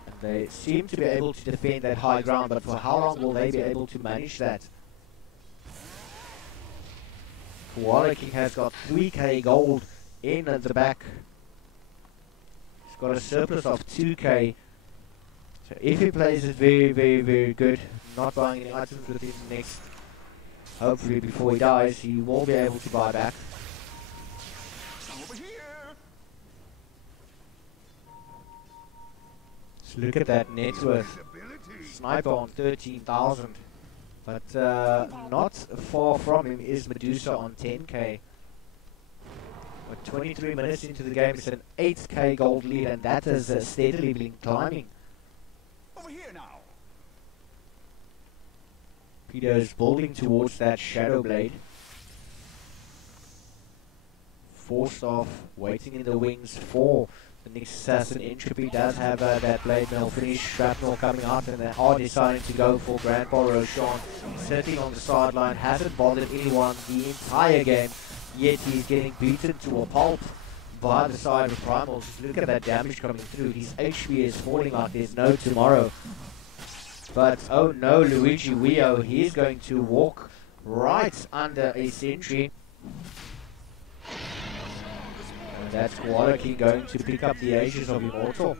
And they seem to be able to defend that high ground, but for how long will they be able to manage that? Koala King has got 3k gold in at the back. He's got a surplus of 2k. So if he plays it very, very, very good, not buying any items within the next, hopefully before he dies, he will be able to buy back. Look at that net worth. Sniper on 13,000. But not far from him is Medusa on 10k. But 23 minutes into the game, it's an 8k gold lead, and that has steadily been climbing. Over here now. Peter is building towards that Shadow Blade. Forced off, waiting in the wings for the next assassin. Entropy does have that blade mill finish. Shrapnel coming out, and they are deciding to go for Grandpa Roshan. Sitting on the sideline, hasn't bothered anyone the entire game, yet he's getting beaten to a pulp by the side of Primal. Just look at that damage coming through. His HP is falling like there's no tomorrow. But oh no, Luigi Wio, he's going to walk right under a sentry. That's Koala King going to pick up the Ashes of Immortal.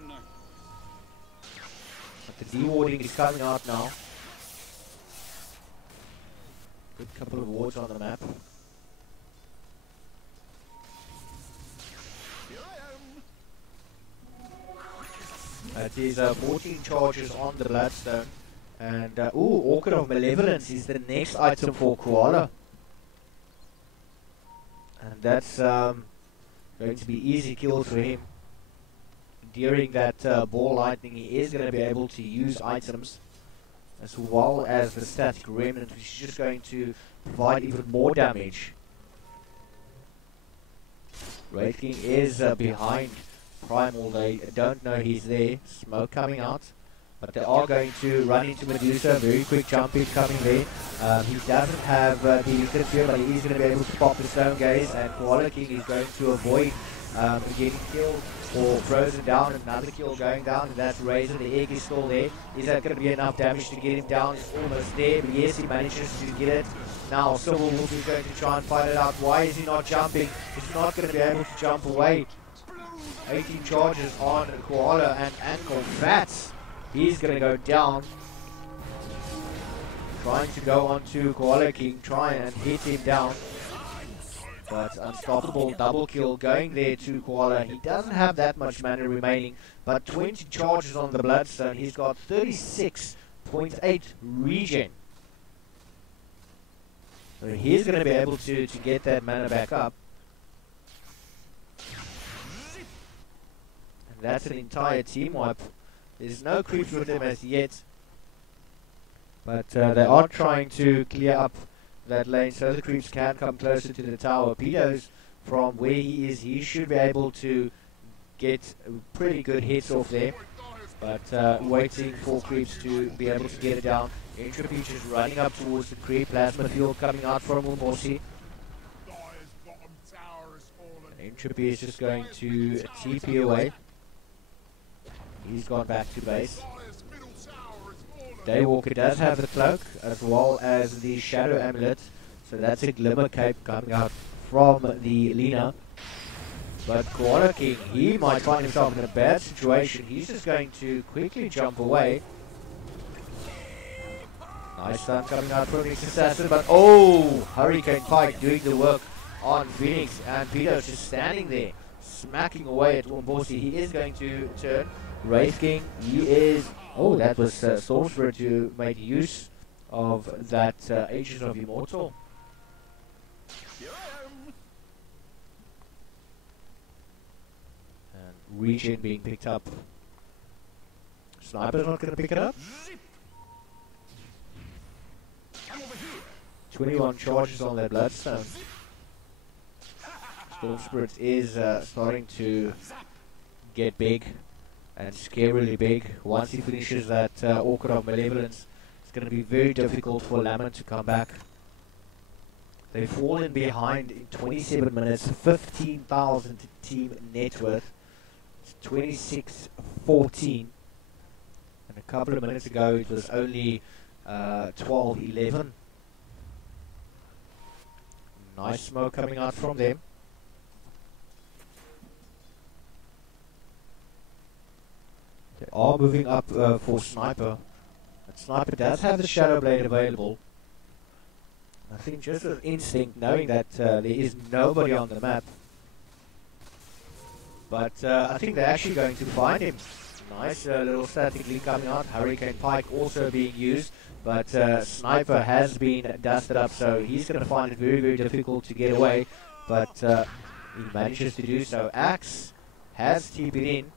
But the dewarding is coming out now. Good couple of wards on the map. It is 14 charges on the Bloodstone. And, ooh, Orchid of Malevolence is the next item for Koala. And that's going to be easy kills for him. During that ball lightning, he is going to be able to use items as well as the static remnant, which is just going to provide even more damage. Wraith King is behind Primal. They don't know he's there. Smoke coming out, but they are going to run into Medusa. Very quick jump in coming there. He doesn't have the interfere, but he is going to be able to pop the Stone Gaze, and Koala King is going to avoid getting killed or frozen down. Another kill going down, and that's Razor. The egg is still there. Is that going to be enough damage to get him down? He's almost there, but yes, he manages to get it. Now Silver Wolf is going to try and fight it out. Why is he not jumping? He's not going to be able to jump away. 18 charges on Koala, and Ankle Fats, he's going to go down. Trying to go onto Koala King, try and hit him down. But unstoppable double kill going there to Koala. He doesn't have that much mana remaining, but 20 charges on the Bloodstone. He's got 36.8 regen. So he's going to be able to get that mana back up. And that's an entire team wipe. There's no creeps with him as yet. But they are trying to clear up that lane so the creeps can come closer to the tower. Pedos, from where he is, he should be able to get pretty good hits off there. But waiting for creeps to be able to get it down. Entropy just running up towards the creep. Plasma field coming out from Umbosi. Entropy is just going to TP away. He's gone back to base. Daywalker does have the cloak as well as the shadow amulet, so that's a glimmer cape coming out from the Lina. But Koala King, he might find himself in a bad situation. He's just going to quickly jump away. Nice stun coming out from Nick's Assassin, but oh! Hurricane Pike doing the work on Phoenix, and Peter's just standing there, smacking away at Umbosi. He is going to turn. Wraith King, he is... Oh, that was Storm Spirit who made use of that Ages of Immortal. And regen being picked up. Sniper's not going to pick it up. 21 charges on that Bloodstone. Storm Spirit is starting to get big and scarily big. Once he finishes that Orchid of Malevolence, it's going to be very difficult for Lament to come back. They've fallen behind in 27 minutes, 15,000 team net worth. It's 26-14. And a couple of minutes ago it was only 12-11. Nice smoke coming out from them. They are moving up for Sniper. And Sniper does have the Shadow Blade available. I think just with instinct, knowing that there is nobody on the map. But I think they're actually going to find him. Nice little static lead coming out. Hurricane Pike also being used. But Sniper has been dusted up, so he's going to find it very, very difficult to get away. But he manages to do so. Axe has TP'd in.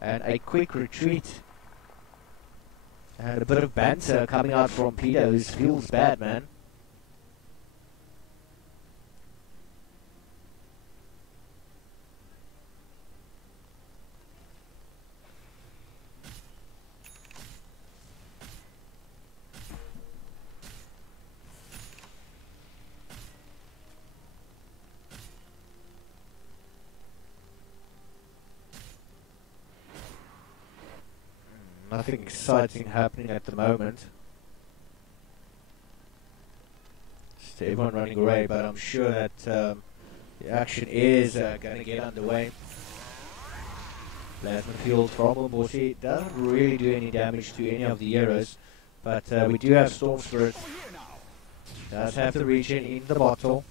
And a quick retreat. And a bit of banter coming out from Peter, who feels bad, man. Nothing exciting happening at the moment. Just everyone running away, but I'm sure that the action is going to get underway. Plasma field from Umbosi doesn't really do any damage to any of the heroes, but we do have Storm Spirit. Does have the regen in the bottle.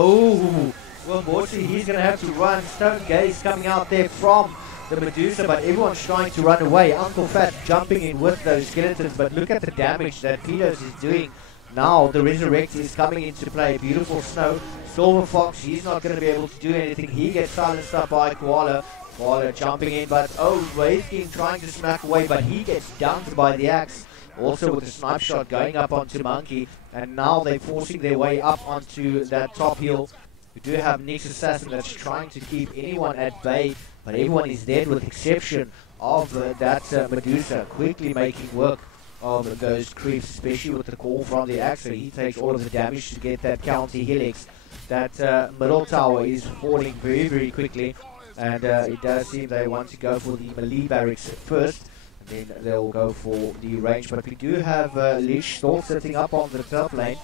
Oh, well, Borsi, he's going to have to run. Stone Gaze coming out there from the Medusa, but everyone's trying to run away. Uncle Fat jumping in with those skeletons, but look at the damage that Pedos is doing. Now the Resurrect is coming into play. Beautiful Snow. Silver Fox, he's not going to be able to do anything. He gets silenced up by Koala. Koala jumping in, but oh, Wraith King trying to smack away, but he gets dunked by the axe. Also with the snipe shot going up onto Monkey, and now they're forcing their way up onto that top hill. We do have Nick's Assassin that's trying to keep anyone at bay, but everyone is dead with the exception of that Medusa, quickly making work of those creeps, especially with the call from the axe. So he takes all of the damage to get that counter helix. That middle tower is falling very, very quickly, and it does seem they want to go for the melee barracks first. Then they'll go for the range, but we do have Leash Stalk sitting up on the top lane.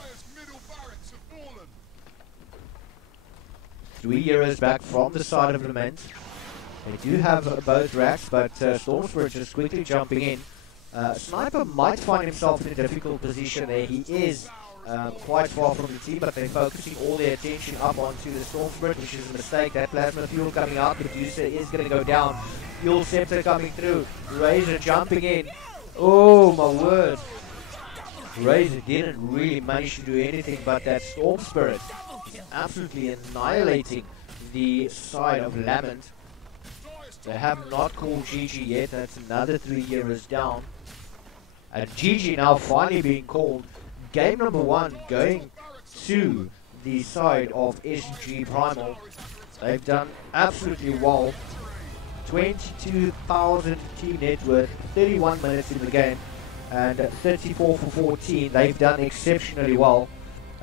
3 heroes back from the side of Lament. They do have both racks, but Storm Spirit just quickly jumping in. Sniper might find himself in a difficult position there. He is quite far from the team, but they're focusing all their attention up onto the Storm Spirit, which is a mistake. That Plasma Fuel coming out, Medusa is going to go down. Fuel Scepter coming through, Razor jumping in. Oh my word, Razor didn't really manage to do anything, but that Storm Spirit is absolutely annihilating the side of Lament. They have not called GG yet. That's another 3 heroes down, and GG now finally being called. Game number 1 going to the side of SG.PRIMAL. They've done absolutely well. 22,000 team net worth, 31 minutes in the game, and 34 for 14. They've done exceptionally well.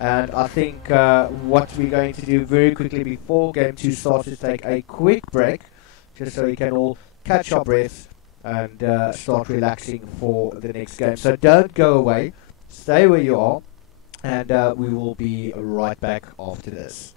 And I think what we're going to do very quickly before game 2 starts is take a quick break, just so we can all catch our breaths and start relaxing for the next game. So don't go away, stay where you are, and we will be right back after this.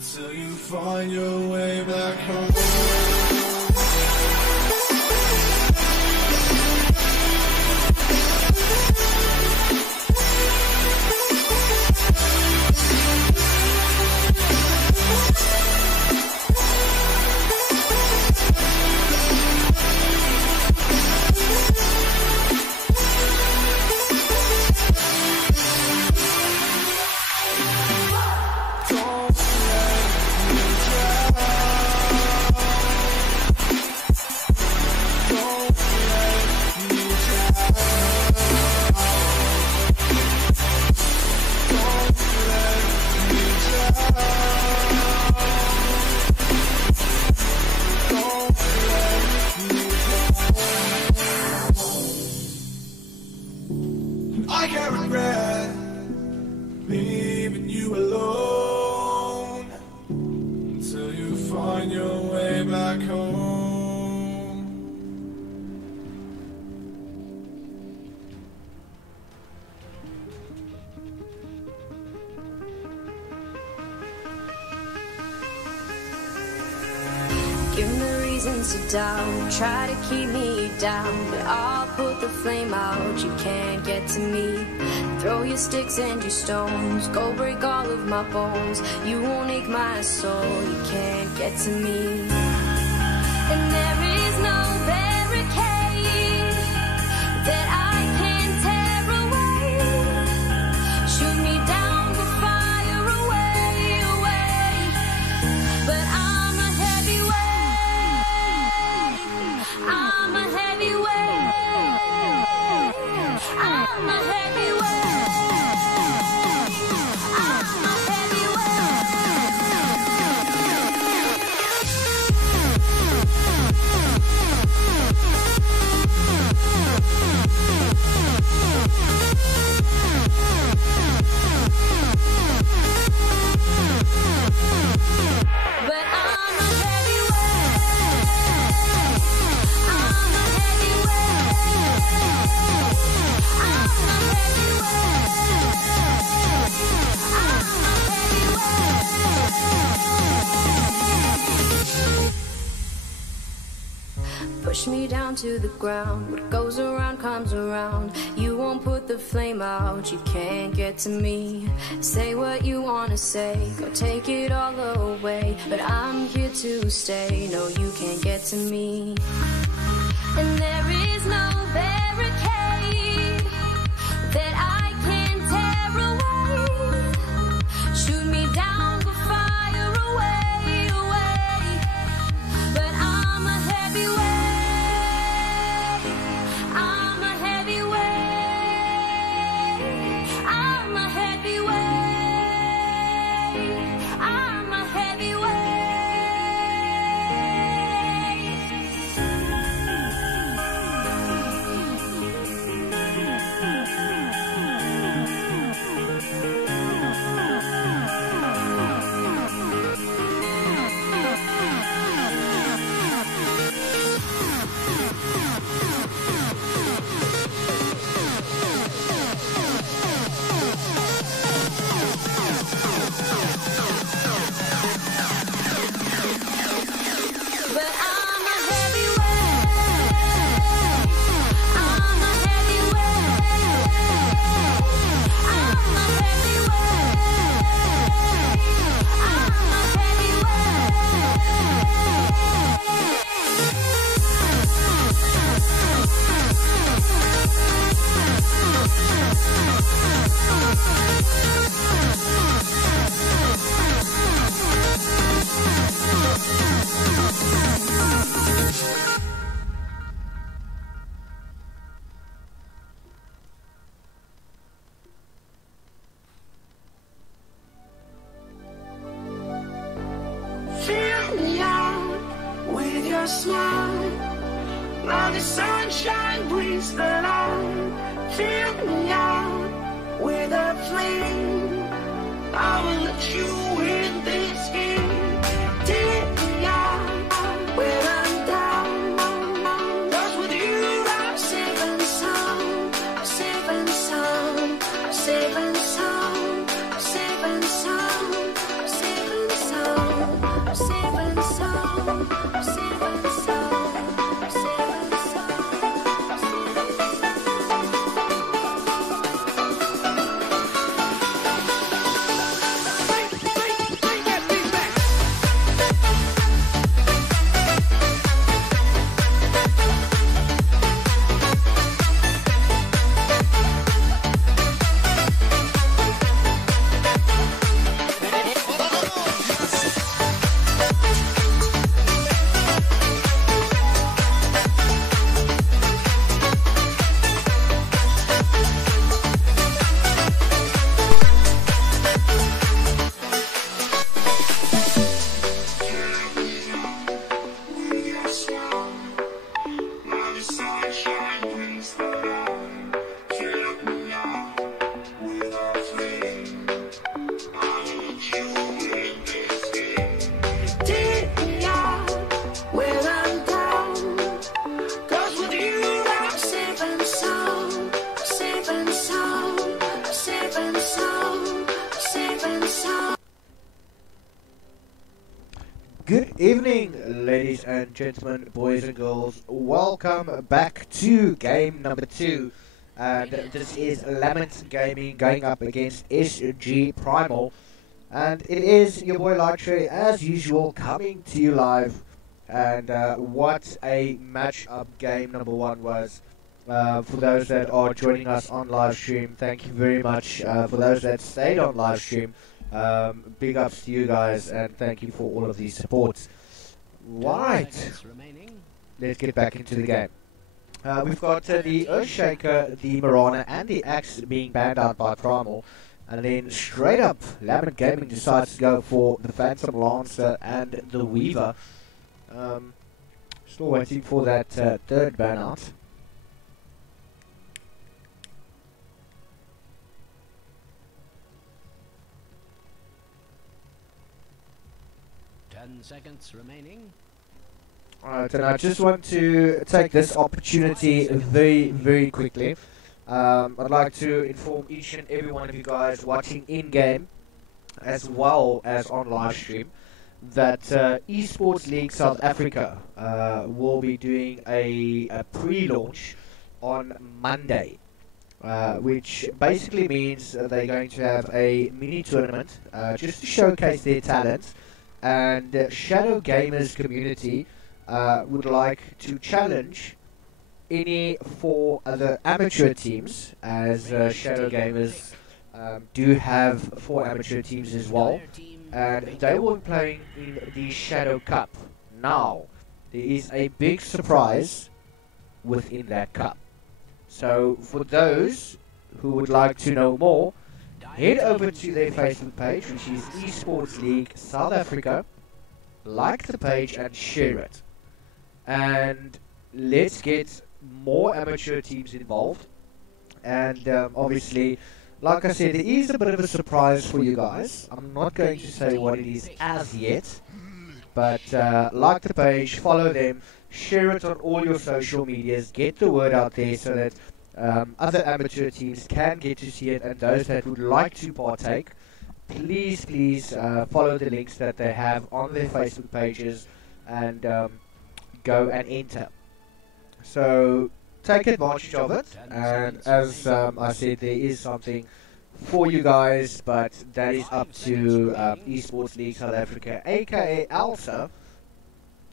Until you find your way back home. I can't regret leaving you alone until you find your way back home. Give me reasons to doubt, try to keep me down, but I'll put the flame out, you can't get to me. Throw your sticks and your stones, go break all of my bones, you won't ache my soul, you can't get to me. And there is no barricade that I can tear away. Shoot me down with fire away, away. But I'm a heavyweight, I'm a heavyweight, I'm a heavyweight, I'm a push me down to the ground. What goes around comes around. You won't put the flame out, you can't get to me. Say what you wanna say, go take it all away, but I'm here to stay. No, you can't get to me. And there is no barricade that I can tear away. Shoot me down with fire away, away. But I'm a heavyweight, I'm a heavyweight, I'm a heavyweight, I'm a heavyweight. Take me out with your smile. Now the sunshine brings the light. Fill me out with a flame. I will let you in this game. Take me out when I'm down. 'Cause with you I'm safe and sound. I'm safe and sound. I'm safe and sound. I'm safe and sound. I'm safe and sound. I'm safe and sound. I'm safe and sound. I'm safe and sound. Good evening, ladies and gentlemen, boys and girls. Welcome back to game number 2. And this is Lament Gaming going up against SG.PRIMAL. And it is your boy Lightre, as usual, coming to you live. And what a match-up game number 1 was. For those that are joining us on live stream, thank you very much. For those that stayed on live stream, big ups to you guys, and thank you for all of these supports. Right, let's get back into the game. We've got the Earthshaker, the Marana, and the Axe being banned out by Primal. And then straight up, Lament Gaming decides to go for the Phantom Lancer and the Weaver. Still waiting for that third ban out. Seconds remaining. Alright, and I just want to take this opportunity very quickly. I'd like to inform each and every one of you guys watching in-game as well as on live stream that Esports League South Africa will be doing a pre-launch on Monday, which basically means they're going to have a mini tournament just to showcase their talents. And Shadow Gamers community would like to challenge any 4 other amateur teams, as Shadow Gamers do have 4 amateur teams as well, and they will be playing in the Shadow Cup. Now, there is a big surprise within that cup. So for those who would like to know more, head over to their Facebook page, which is Esports League South Africa. Like the page and share it. And let's get more amateur teams involved. And obviously, like I said, there is a bit of a surprise for you guys. I'm not going to say what it is as yet. But like the page, follow them, share it on all your social medias, get the word out there so that other amateur teams can get to see it, and those that would like to partake, please follow the links that they have on their Facebook pages and go and enter. So take advantage of it, and as I said, there is something for you guys, but that is up to Esports League South Africa, aka ALSA,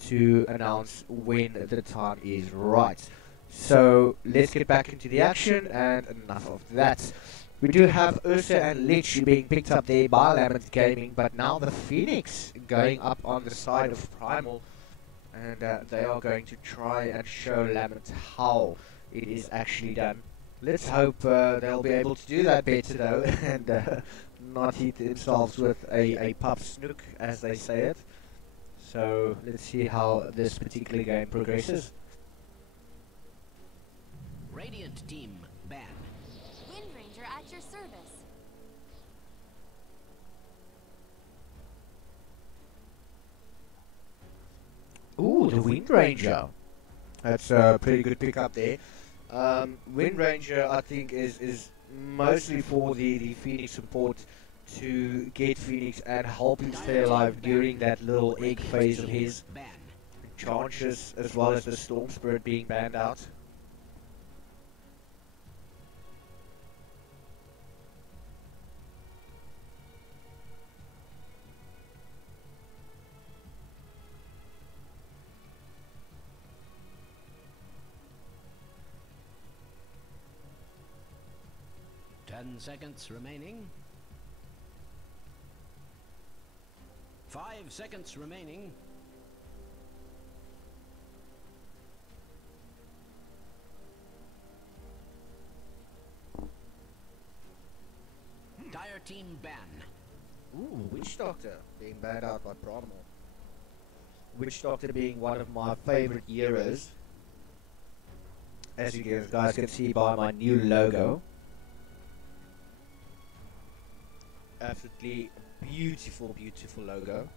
to announce when the time is right. So let's get back into the action, and enough of that. We do have Ursa and Lich being picked up there by Lament Gaming, but now the Phoenix going up on the side of Primal, and they are going to try and show Lament how it is actually done. Let's hope they'll be able to do that better though, and not hit themselves with a pup snook, as they say it. So let's see how this particular game progresses. Radiant team ban. Wind Ranger at your service. Ooh, the Wind Ranger. That's a pretty good pickup there. Wind Ranger, I think, is mostly for the Phoenix support to get Phoenix and help him stay alive during that little egg phase of his. Chances as well as the Storm Spirit being banned out. Ten seconds remaining. 5 seconds remaining. Dire team ban. Ooh, Witch Doctor being banned out by Primal. Witch Doctor being one of my favorite heroes, as you guys can see by my new logo. Absolutely beautiful, beautiful logo.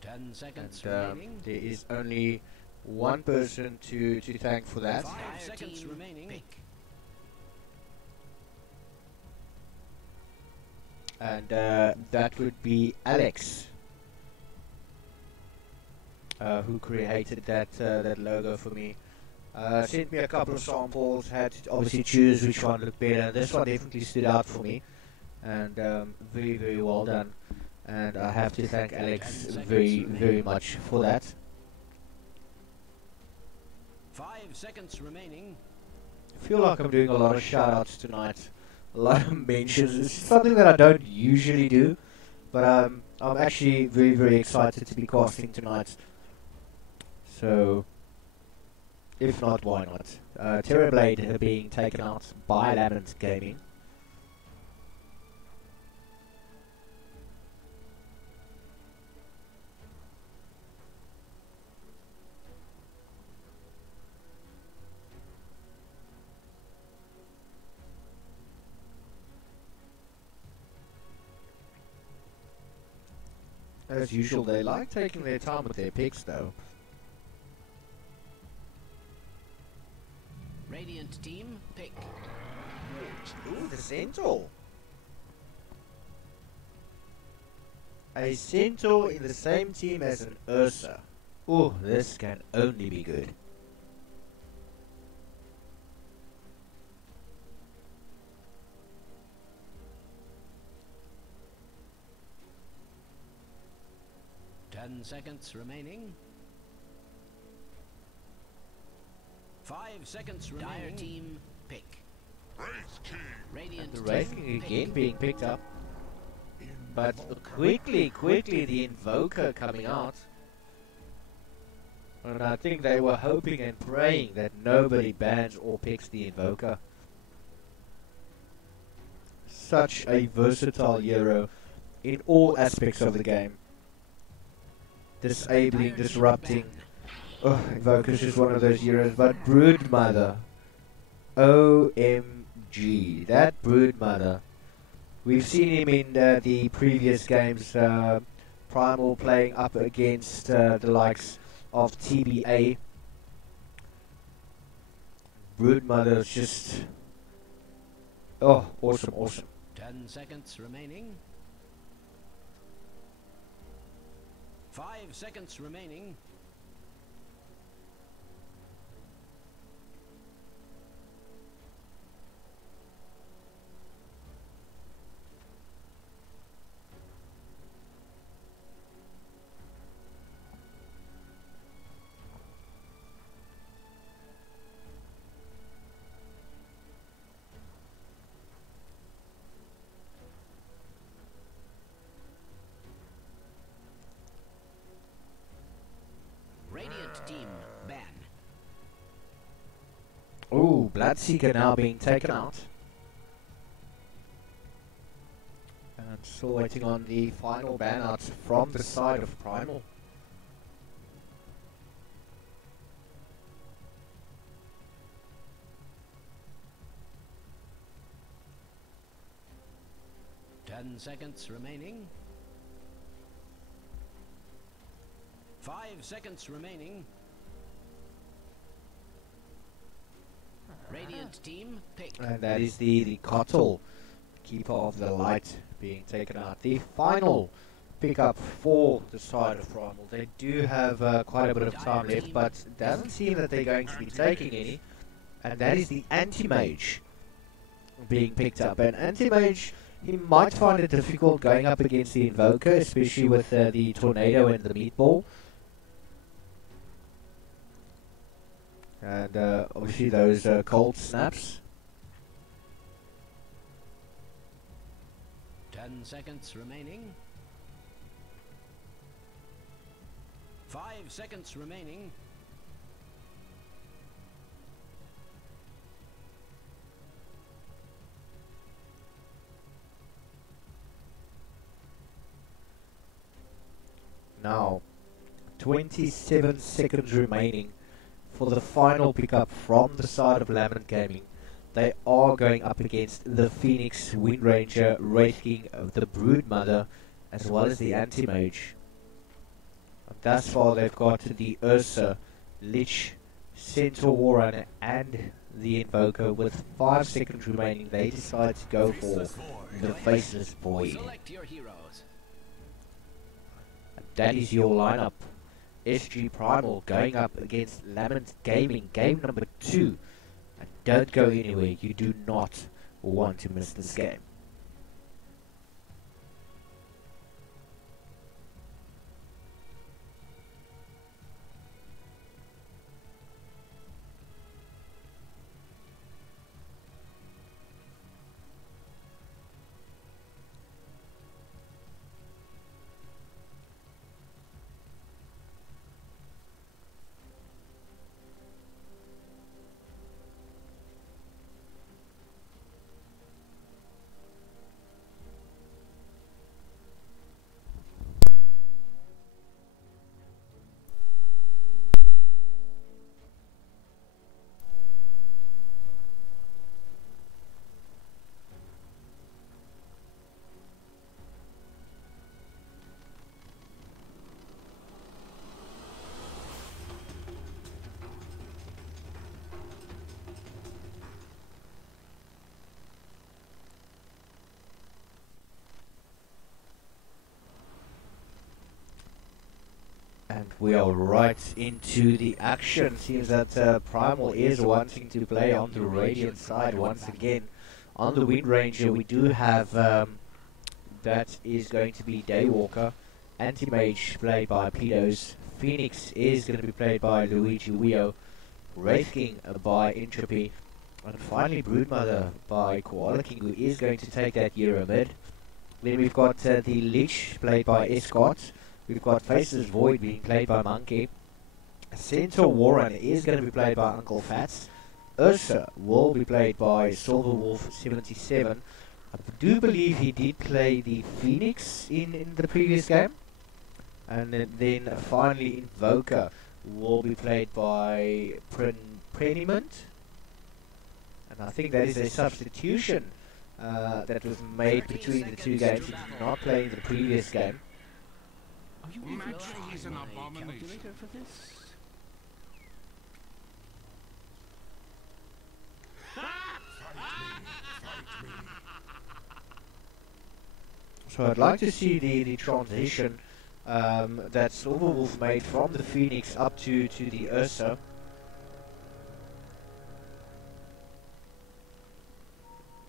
Ten seconds And remaining. there is only one person to thank for that. 5 seconds remaining. Pick. And that would be Alex, who created that logo for me. Sent me a couple of samples, had to obviously choose which one looked better. This one definitely stood out for me, and very, very well done. And I have to thank Alex very, very much for that. 5 seconds remaining. I feel like I'm doing a lot of shout-outs tonight, a lot of mentions. It's something that I don't usually do, but I'm actually very, very excited to be casting tonight. So, if not, why not? Terrorblade being taken out by Lament Gaming. As usual, they like taking their time with their picks, though. Radiant team pick. Ooh, the Centaur. A Centaur in the same team as an Ursa. Ooh, this can only be good. 10 seconds remaining. 5 seconds remaining. Dire team pick. Radiant The team Wraith King again being picked up. But quickly the Invoker coming out. And I think they were hoping and praying that nobody bans or picks the Invoker. Such a versatile hero in all aspects of the game. Disabling, disrupting. Oh, Invoker's just one of those heroes. But Broodmother. OMG. That Broodmother. We've seen him in the previous games. Primal playing up against the likes of TBA. Broodmother's just... oh, awesome, awesome. 10 seconds remaining. 5 seconds remaining. Radiant team ban. Ooh, Bloodseeker now being taken out. And still waiting on the final ban out from the side of Primal. Ten seconds remaining. 5 seconds remaining. Radiant team pick. And that is the Kotl, keeper of the light, being taken out. The final pickup for the side of Primal. They do have quite a bit of time left, but it doesn't seem that they're going to be taking any. And that is the Anti-Mage being picked up. And Anti-Mage, he might find it difficult going up against the Invoker, especially with the Tornado and the Meatball. And obviously those cold snaps. 10 seconds remaining. 5 seconds remaining. Now, 27 seconds remaining for the final pickup from the side of Lament Gaming. They are going up against the Phoenix, Wind Ranger, Wraith King, the Broodmother, as well as the Anti-Mage. Thus far they've got the Ursa, Lich, Centaur Warrunner and the Invoker. With 5 seconds remaining, they decide to go for the Faceless Boy. Select your heroes. That is your lineup. SG.PRIMAL going up against Lament Gaming, game number 2. And don't go anywhere, you do not want to miss this game. And we are right into the action. Seems that Primal is wanting to play on the Radiant side once again. On the Wind Ranger we do have, that is going to be Daywalker. Anti-Mage played by Pedos. Phoenix is going to be played by Luigi Wio. Wraith King by Entropy. And finally Broodmother by Koala King, who is going to take that Euro mid. Then we've got the Lich played by Escort. We've got Faceless Void being played by Monkey. Centaur Warrunner is going to be played by Uncle Fats. Ursa will be played by Silverwolf77. I do believe he did play the Phoenix in the previous game. And then finally Invoker will be played by Preniment. And I think that is a substitution that was made between the two games. He did not play in the previous game. Magic is an abomination. For this? So I'd like to see the transition that Silverwolf made from the Phoenix up to the Ursa.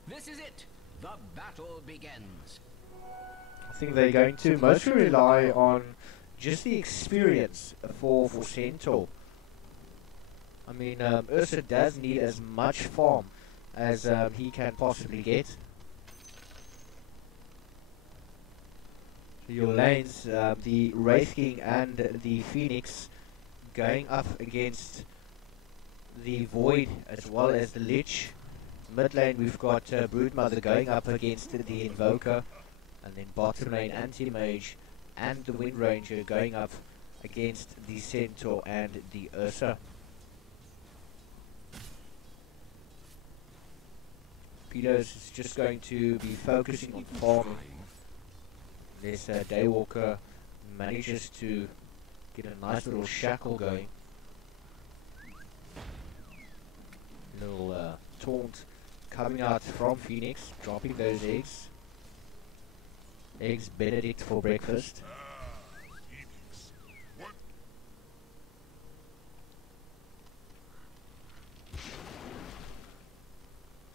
This is it. The battle begins. I think they're going to mostly rely on just the experience for Centaur. I mean, Ursa does need as much farm as he can possibly get. So your lanes, the Wraith King and the Phoenix going up against the Void as well as the Lich. Mid lane we've got Broodmother going up against the Invoker. And then bottom lane Anti-Mage and the Wind Ranger going up against the Centaur and the Ursa. Pedos is just going to be focusing on farming. Unless Daywalker manages to get a nice little shackle going. Little taunt coming out from Phoenix, dropping those eggs. Eggs Benedict for breakfast.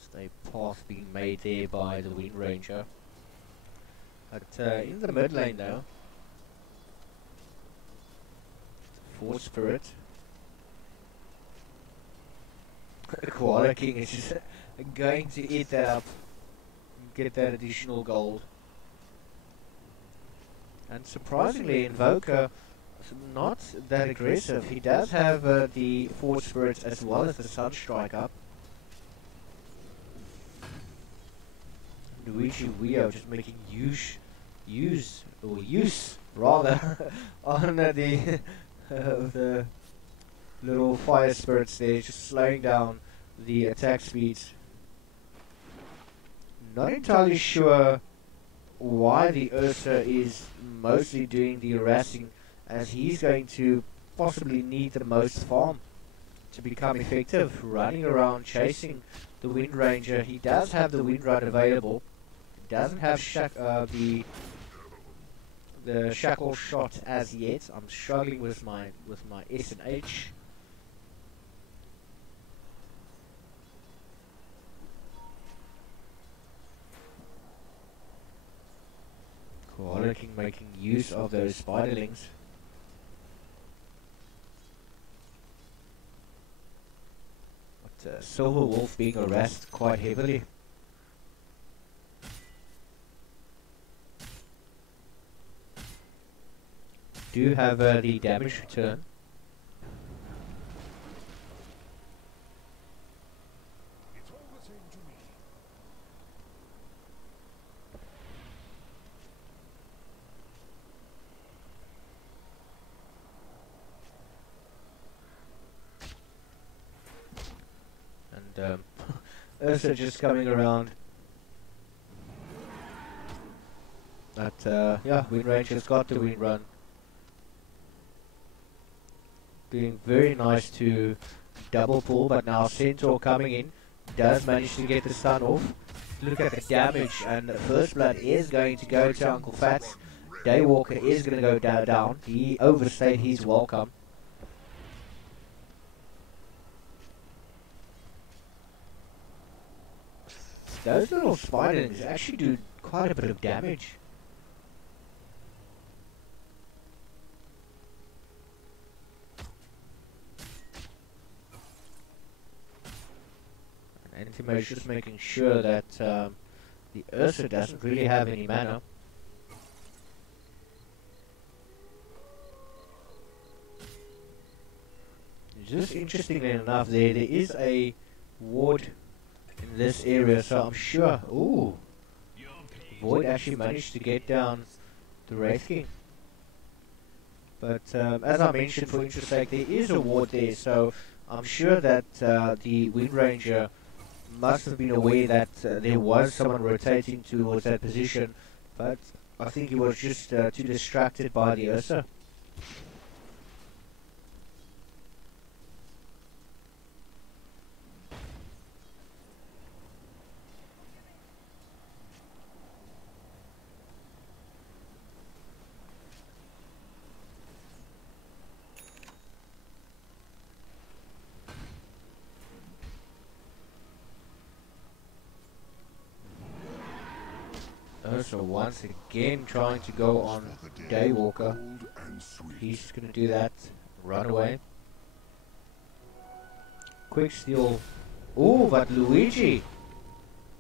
Stay path being made there by the Wind Ranger. But in the mid lane now, Force Spirit. Koala King is just going to eat that up and get that additional gold. And surprisingly, Invoker is not that aggressive. He does have the Force Spirit as well as the Sunstrike up. Luigi Wio just making use rather on the little fire spirits there, just slowing down the attack speeds. Not entirely sure why the Ursa is mostly doing the harassing, as he's going to possibly need the most farm to become effective, running around chasing the Wind Ranger. He does have the Wind Run available. He doesn't have the shackle shot as yet. I'm struggling with my S and H. Koala King making use of those spiderlings. But Silver Wolf being harassed quite heavily. Do have the damage return. And Ursa just coming around. But yeah, Wind Ranger's got the Wind Run. Doing very nice to double pull, but now Centaur coming in does manage to get the stun off. Look at the damage, and First Blood is going to go to Uncle Fats. Daywalker is going to go down. He overstayed his welcome. Those little spiders actually do quite a bit of damage. And Antimate's just making sure that the Ursa doesn't really have any mana. Just interestingly enough, there is a ward in this area, so I'm sure. Ooh, Void actually managed to get down the Wraith King. But as I mentioned, for interest's sake, there is a ward there, so I'm sure that the Wind Ranger must have been aware that there was someone rotating towards that position, but I think he was just too distracted by the Ursa. Ursa once again trying to go on Daywalker. He's just going to do that. Run away. Quick steal. Ooh, but Luigi!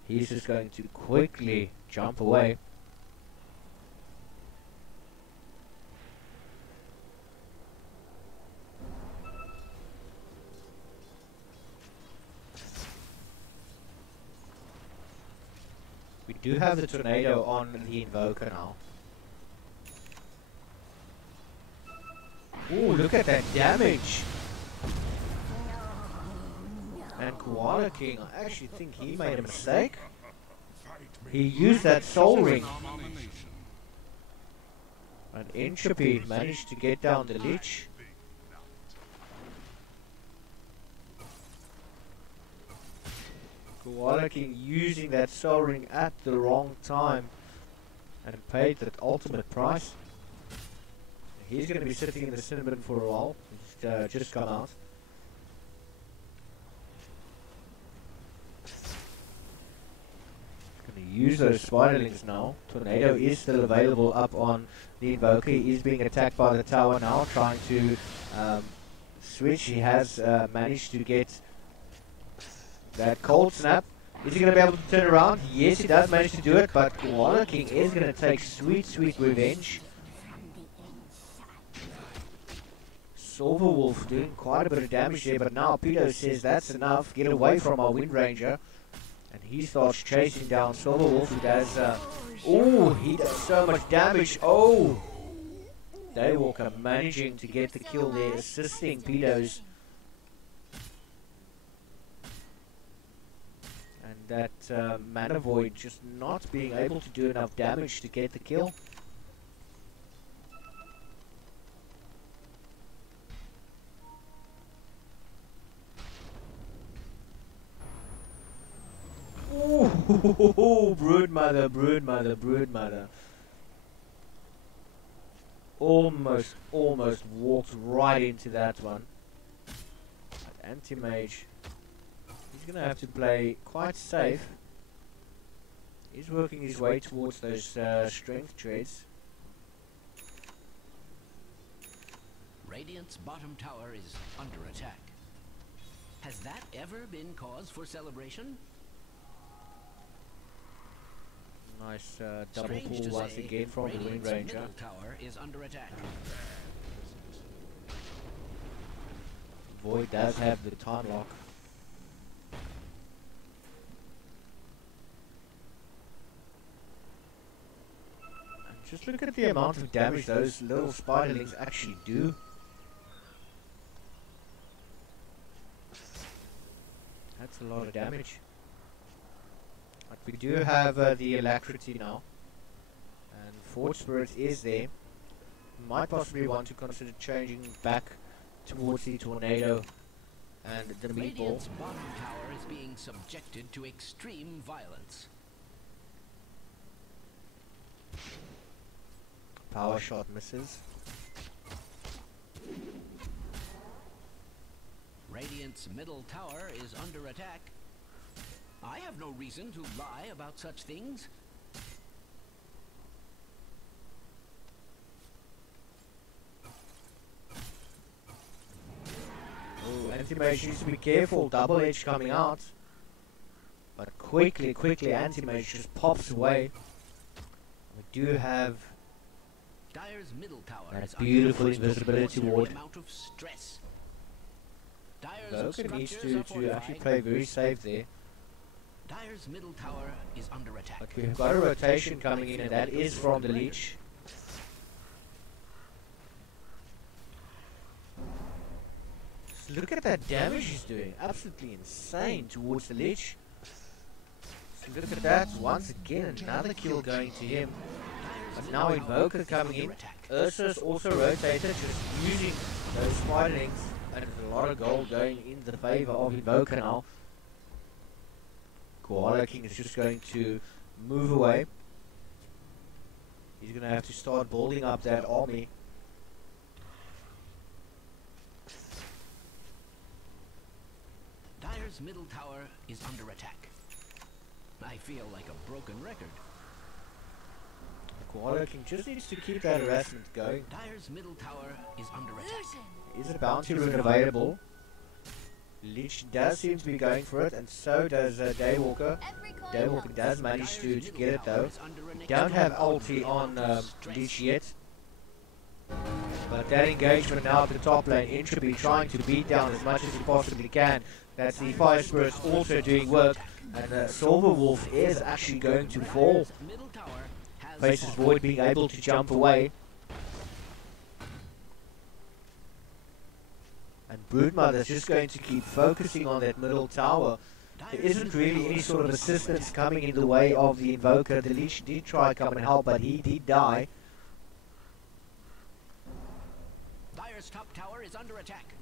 He's just going to quickly jump away. We do have the tornado on the Invoker now. Oh, look at that damage! And Koala King, I actually think he made a mistake. He used that Soul Ring. And Entropy managed to get down the Lich. Koala King using that Soul Ring at the wrong time and paid that ultimate price. He's going to be sitting in the cinnamon for a while. He's just come out. Going to use those spiderlings now. Tornado is still available up on the Invoker. He is being attacked by the tower now, trying to switch. He has managed to get that cold snap. Is he going to be able to turn around? Yes, he does manage to do it, but Koala King is going to take sweet, sweet revenge. Silver Wolf doing quite a bit of damage there, but now Pedo says that's enough. Get away from our Wind Ranger. And he starts chasing down Silver Wolf, who does... oh, he does so much damage. Oh! Daywalker managing to get the kill there, assisting Pedos. And that Mana Void just not being able to do enough damage to get the kill. Ooh, Broodmother, Broodmother, Broodmother. Almost walked right into that one. But Anti-Mage, he's going to have to play quite safe. He's working his way towards those strength trades. Radiant's bottom tower is under attack. Has that ever been cause for celebration? Nice double pull once again from the Wind Ranger. Tower is under attack. Void does have the time lock. And just look at the amount of damage those little spiderlings actually do. That's a lot of damage. But we do have the Alacrity now, and Fort Spirit is there. Might possibly want to consider changing back towards the Tornado and the Meatball. Radiant's bottom tower is being subjected to extreme violence. Power shot misses. Radiant's middle tower is under attack. I have no reason to lie about such things. Oh, Anti-Mage needs to be careful, double edge coming out. But quickly, Anti-Mage just pops away. We do have Dire's middle tower that beautiful invisibility ward. Amount of stress. Logan needs to actually play very safe there. Dire's middle tower is under attack. But we've got a rotation coming in, and that is from the Leech. Just look at that damage he's doing. Absolutely insane towards the Leech. So look at that. Once again, another kill going to him. But now Invoker coming in. Ursus also rotated, just using those spiderlings. And there's a lot of gold going in the favor of Invoker now. Koala King is just going to move away. He's going to have to start building up that army. Dire's middle tower is under attack. I feel like a broken record. Koala King just needs to keep that harassment going. Dire's middle tower is under attack. Is a bounty rune available? Lich does seem to be going for it, and so does Daywalker. Daywalker does manage to get it though. Don't have ulti on Lich yet, But that engagement now at the top lane, Entropy trying to beat down as much as he possibly can. That's the Fire Spirits also doing work, and Silver Wolf is actually going to fall. Faces Void being able to jump away. And Broodmother's just going to keep focusing on that middle tower. There isn't really any sort of assistance coming in the way of the Invoker. The Leech did try to come and help, but he did die. Dire's top tower is under attack.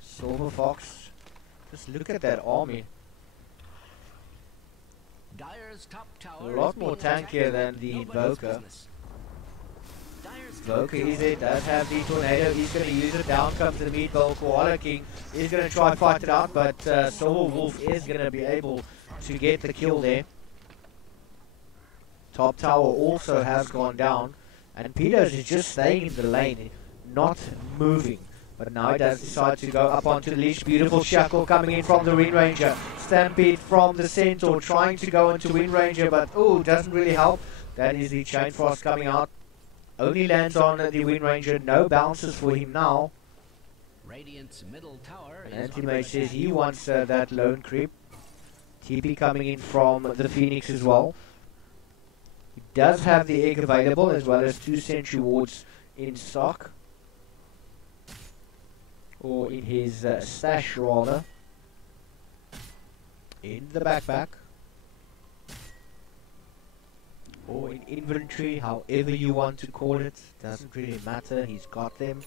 Silver Fox, just look at that army. Dire's top tower A lot more tankier than the Invoker. Invoker is it, does have the Tornado, he's going to use it, down comes the Meatball, Koala King is going to try and fight it out, but Silver Wolf is going to be able to get the kill there. Top tower also has gone down, and Pedos is just staying in the lane, not moving. But now he does decide to go up onto the leash. Beautiful Shackle coming in from the Wind Ranger. Stampede from the Centaur trying to go into Wind Ranger, but oh, doesn't really help. That is the Chain Frost coming out. Only lands on the Wind Ranger. No bounces for him now. Radiant's middle tower And Anti-Mage says he wants that lone creep. TP coming in from the Phoenix as well. He does have the egg available as well as 2 Sentry Wards in stock. Or in his stash rather. In the backpack. Or in inventory, however you want to call it. Doesn't really matter, he's got them.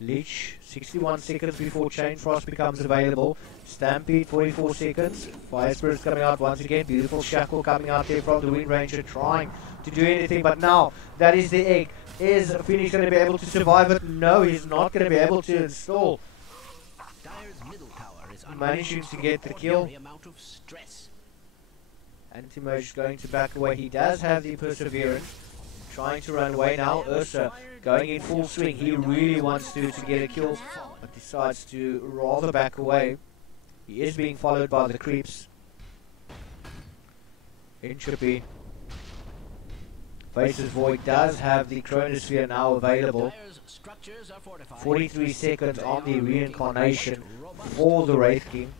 Leech, 61 seconds before Chain Frost becomes available. Stampede, 44 seconds. Fire Spirit's coming out once again. Beautiful Shackle coming out there from the Wind Ranger, trying to do anything. But now, that is the egg. Is Phoenix going to be able to survive it? No, he's not going to be able to install. Managing to get the kill. Anti-Mage is going to back away. He does have the Perseverance. Trying to run away now. Ursa going in full swing. He really wants to get a kill, but decides to rather back away. He is being followed by the creeps. Entropy. Faces Void does have the Chronosphere now available. 43 seconds on the reincarnation for the Wraith King.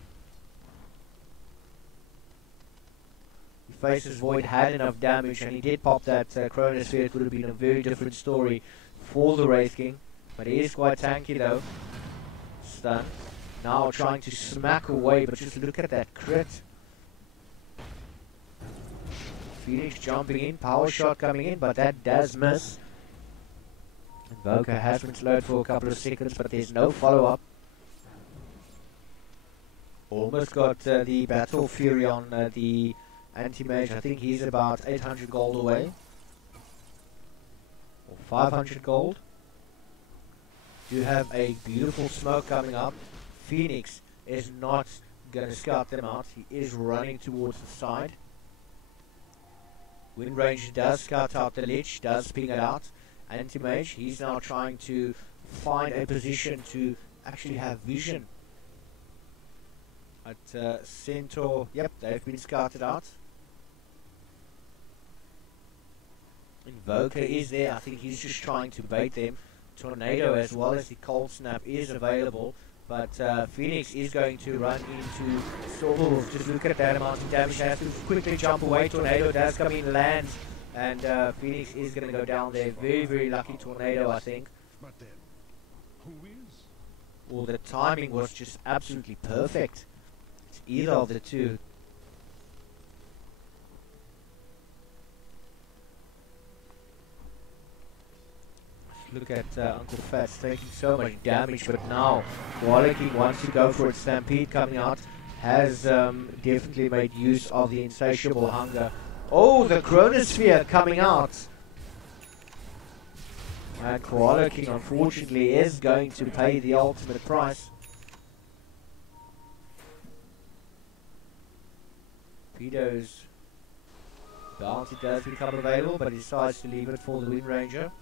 Faces Void had enough damage and he did pop that Chronosphere. It would have been a very different story for the Wraith King, but he is quite tanky though. Stun. Now trying to smack away, but just look at that crit. Phoenix jumping in, power shot coming in, but that does miss. Invoker has been slowed for a couple of seconds, but there's no follow-up. Almost got the Battle Fury on the Anti-Mage. I think he's about 800 gold away. Or 500 gold. You have a beautiful smoke coming up. Phoenix is not going to scout them out. He is running towards the side. Wind Ranger does scout out the Lich, does ping it out. Anti-Mage, he's now trying to find a position to actually have vision. At Centaur, yep, they've been scouted out. Invoker is there, I think he's just trying to bait them. Tornado as well as the Cold Snap is available. But Phoenix is going to run into Silver Wolf. Just look at that amount of damage. Has to quickly jump away. Tornado does come in, lands. And Phoenix is going to go down there. Very, very lucky Tornado, I think. But then, who is? Well, the timing was just absolutely perfect. It's either of the two. Look at Uncle Fats taking so much damage, but now Koala King wants to go for it. Stampede coming out has definitely made use of the insatiable hunger. Oh, the Chronosphere coming out. And Koala King unfortunately is going to pay the ultimate price. Pedo's bounty does become available, but he decides to leave it for the Wind Ranger.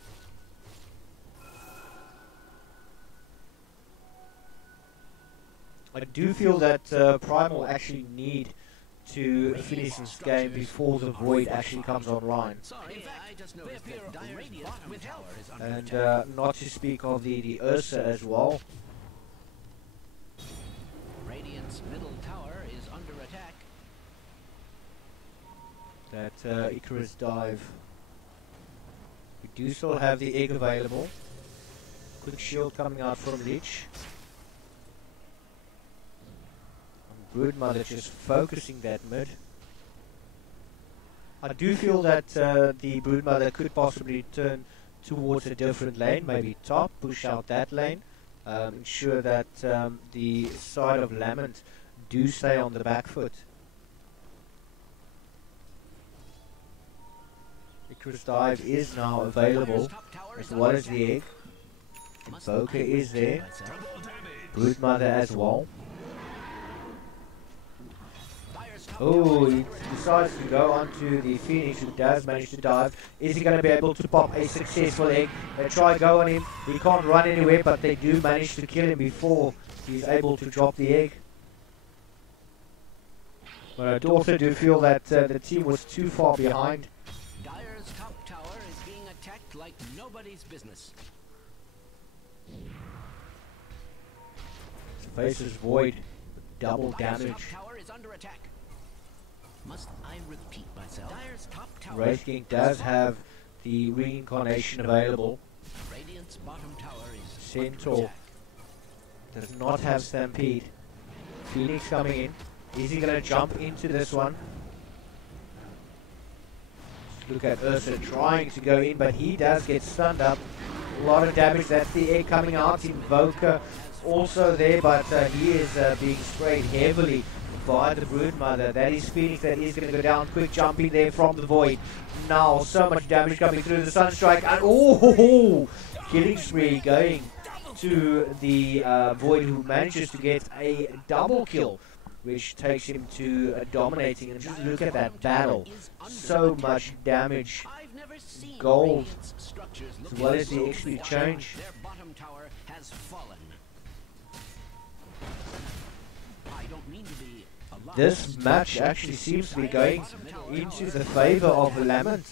I do feel that Primal actually need to finish this game before the Void actually comes online. And not to speak of the Ursa as well. Radiant's middle tower is under attack. That Icarus dive. We do still have the egg available. Quick shield coming out from Lich. Broodmother just focusing that mid. I do feel that the Broodmother could possibly turn towards a different lane, maybe top, push out that lane, ensure that the side of Lament do stay on the back foot. Icarus Dive is now available, as well as the egg. Invoker is there. Broodmother as well. Oh, he decides to go onto the Phoenix, who does manage to dive. Is he going to be able to pop a successful egg? They try go on him. He can't run anywhere, but they do manage to kill him before he's able to drop the egg. But I also do feel that the team was too far behind. Dire's top tower is being attacked like nobody's business. Faces Void, double damage. Top tower is under attack. Must I repeat myself? Dire's top tower. Wraith King does have the reincarnation available. Radiant's bottom tower is Centaur does not have Stampede. Phoenix coming in. Is he going to jump into this one? Look at Ursa trying to go in, but he does get stunned up. A lot of damage. That's the egg coming out. Invoker also there, but he is being sprayed heavily by the Broodmother. That is Phoenix, that is going to go down. Quick jumping there from the Void. Now so much damage coming through the Sunstrike, and oh, killing spree going to the Void, who manages to get a double kill, which takes him to dominating. And just look at that battle, so much damage, gold, as well as the XP change. Their bottom tower has fallen. I don't mean to be alarmed. This match actually seems to be going into the favor of Lament.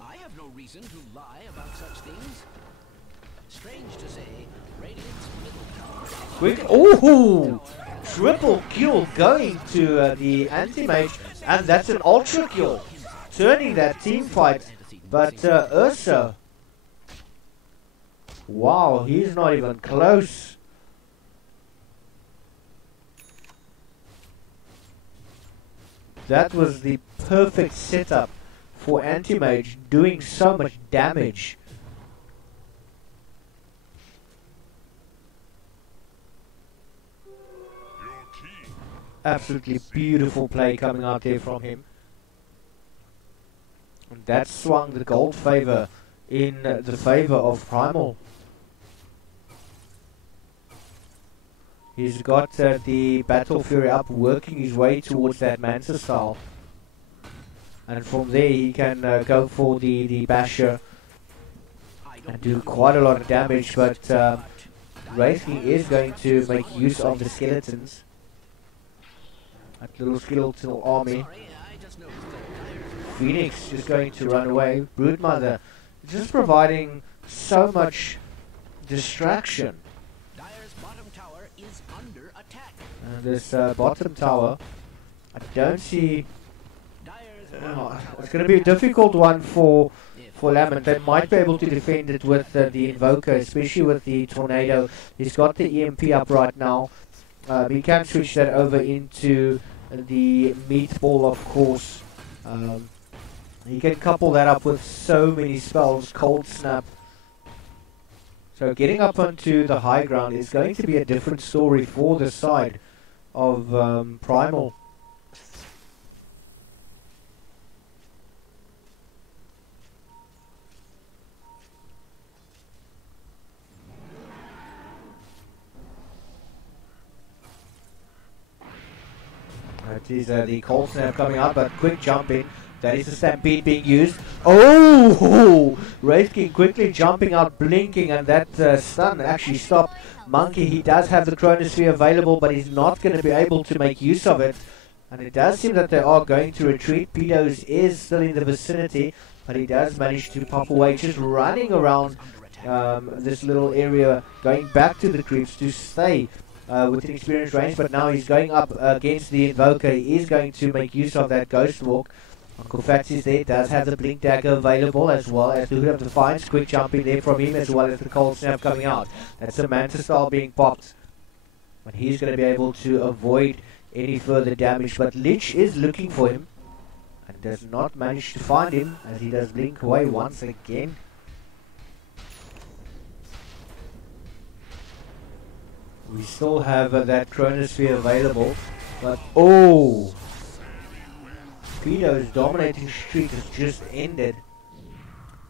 I have no reason to lie about such things. Strange to say, Radiant's middle tower. Quick, oh, triple kill going to the anti-mage, and that's an ultra kill, turning that team fight. But Ursa, wow, he's not even close. That was the perfect setup for anti-mage, doing so much damage. Absolutely beautiful play coming out there from him. And that swung the gold favor in the favor of Primal. He's got the Battle Fury up, working his way towards that Manta style. And from there he can go for the Basher and do quite a lot of damage, but Wraith King is going to make use of the skeletons. That little skeletal army. Phoenix is going to run away. Broodmother just providing so much distraction. And this bottom tower, I don't see. It's going to be a difficult one for Lament. They might be able to defend it with the Invoker, especially with the Tornado. He's got the EMP up right now. We can switch that over into the Meatball, of course. He can couple that up with so many spells. Cold Snap. So getting up onto the high ground is going to be a different story for the side of Primal. That is the Cold Snap coming out, but quick jumping. That is the Stampede being used. Oh! Wraith King quickly jumping out, blinking, and that stun actually stopped Monkey. He does have the Chronosphere available, but he's not going to be able to make use of it. And it does seem that they are going to retreat. Pedos is still in the vicinity, but he does manage to pop away, just running around this little area, going back to the creeps to stay within experience range. But now he's going up against the Invoker. He is going to make use of that Ghost Walk. Uncle Fatsy's there, does have the Blink Dagger available, as well as the Hood of Defiance. Quick jump in there from him, as well as the Cold Snap coming out. That's a Manta Style being popped. But he's going to be able to avoid any further damage. But Lich is looking for him and does not manage to find him, as he does blink away once again. We still have that Chronosphere available, but oh, Pedo's dominating streak has just ended.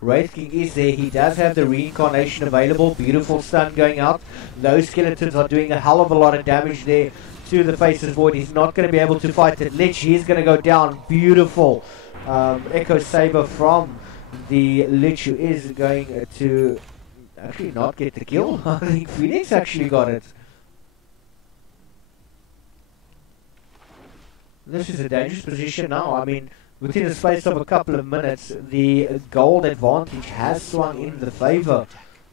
Wraith King is there. He does have the reincarnation available. Beautiful stun going out. Those skeletons are doing a hell of a lot of damage there to the Faceless Void. He's not going to be able to fight it. Lich, he's going to go down. Beautiful Echo Saber from the Lich, who is going to actually not get the kill. I think Phoenix actually got it. This is a dangerous position now. I mean, within the space of a couple of minutes, the gold advantage has swung in the favor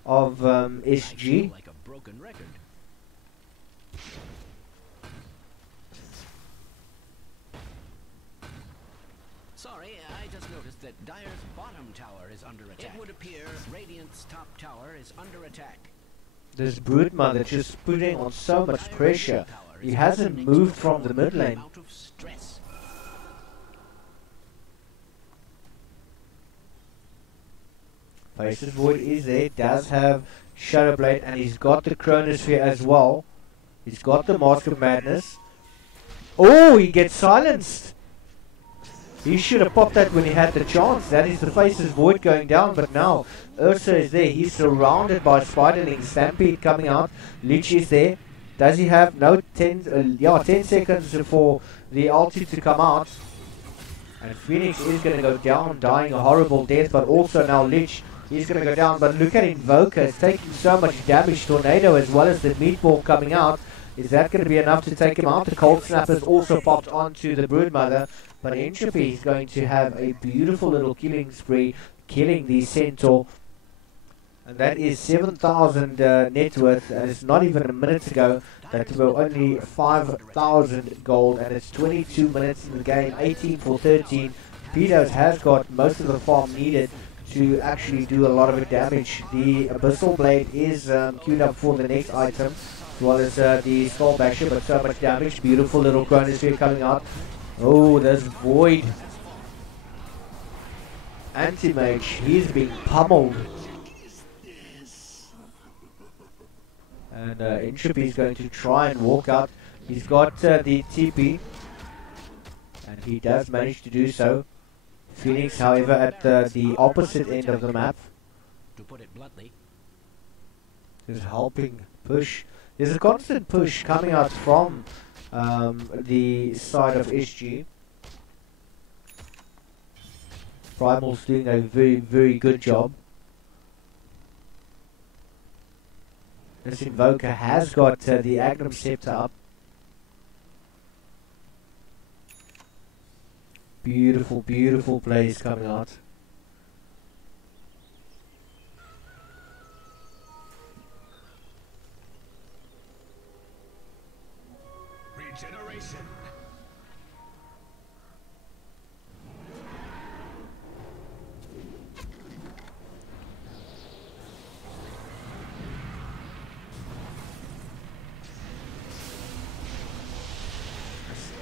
of SG. Like a broken record. Sorry, I just noticed that Dire's bottom tower is under attack. It would appear Radiant's top tower is under attack. This Broodmother just putting on so much pressure. He hasn't moved from the mid lane. Faceless Void is there, does have Shadow Blade, and he's got the Chronosphere as well. He's got the Mask of Madness. Oh, he gets silenced. He should have popped that when he had the chance. That is the Faceless Void going down, but now Ursa is there. He's surrounded by Spiderlings. Stampede coming out. Lich is there. Does he have no 10 seconds for the ulti to come out? And Phoenix is going to go down, dying a horrible death, but also now Lich, he's going to go down. But look at Invoker, it's taking so much damage. Tornado as well as the Meatball coming out. Is that going to be enough to take him out? The Cold Snap has also popped onto the Broodmother, but Entropy is going to have a beautiful little killing spree, killing the Centaur. And that is 7,000 net worth, and it's not even a minute ago that we were only 5,000 gold, and it's 22 minutes in the game, 18 for 13. Pedos has got most of the farm needed to actually do a lot of damage. The Abyssal Blade is queued up for the next item, as well as the Skull Basher, but so much damage. Beautiful little Chronosphere coming out. Oh, there's Void. Anti-Mage, he's being pummeled. And Entropy is going to try and walk out. He's got the TP, and he does manage to do so. Phoenix, however, at the opposite end of the map, to put it bluntly, is helping push. There's a constant push coming out from the side of SG. Primal's doing a very, very good job. This Invoker has got the Agnum Scepter up. Beautiful, beautiful plays coming out. Regeneration.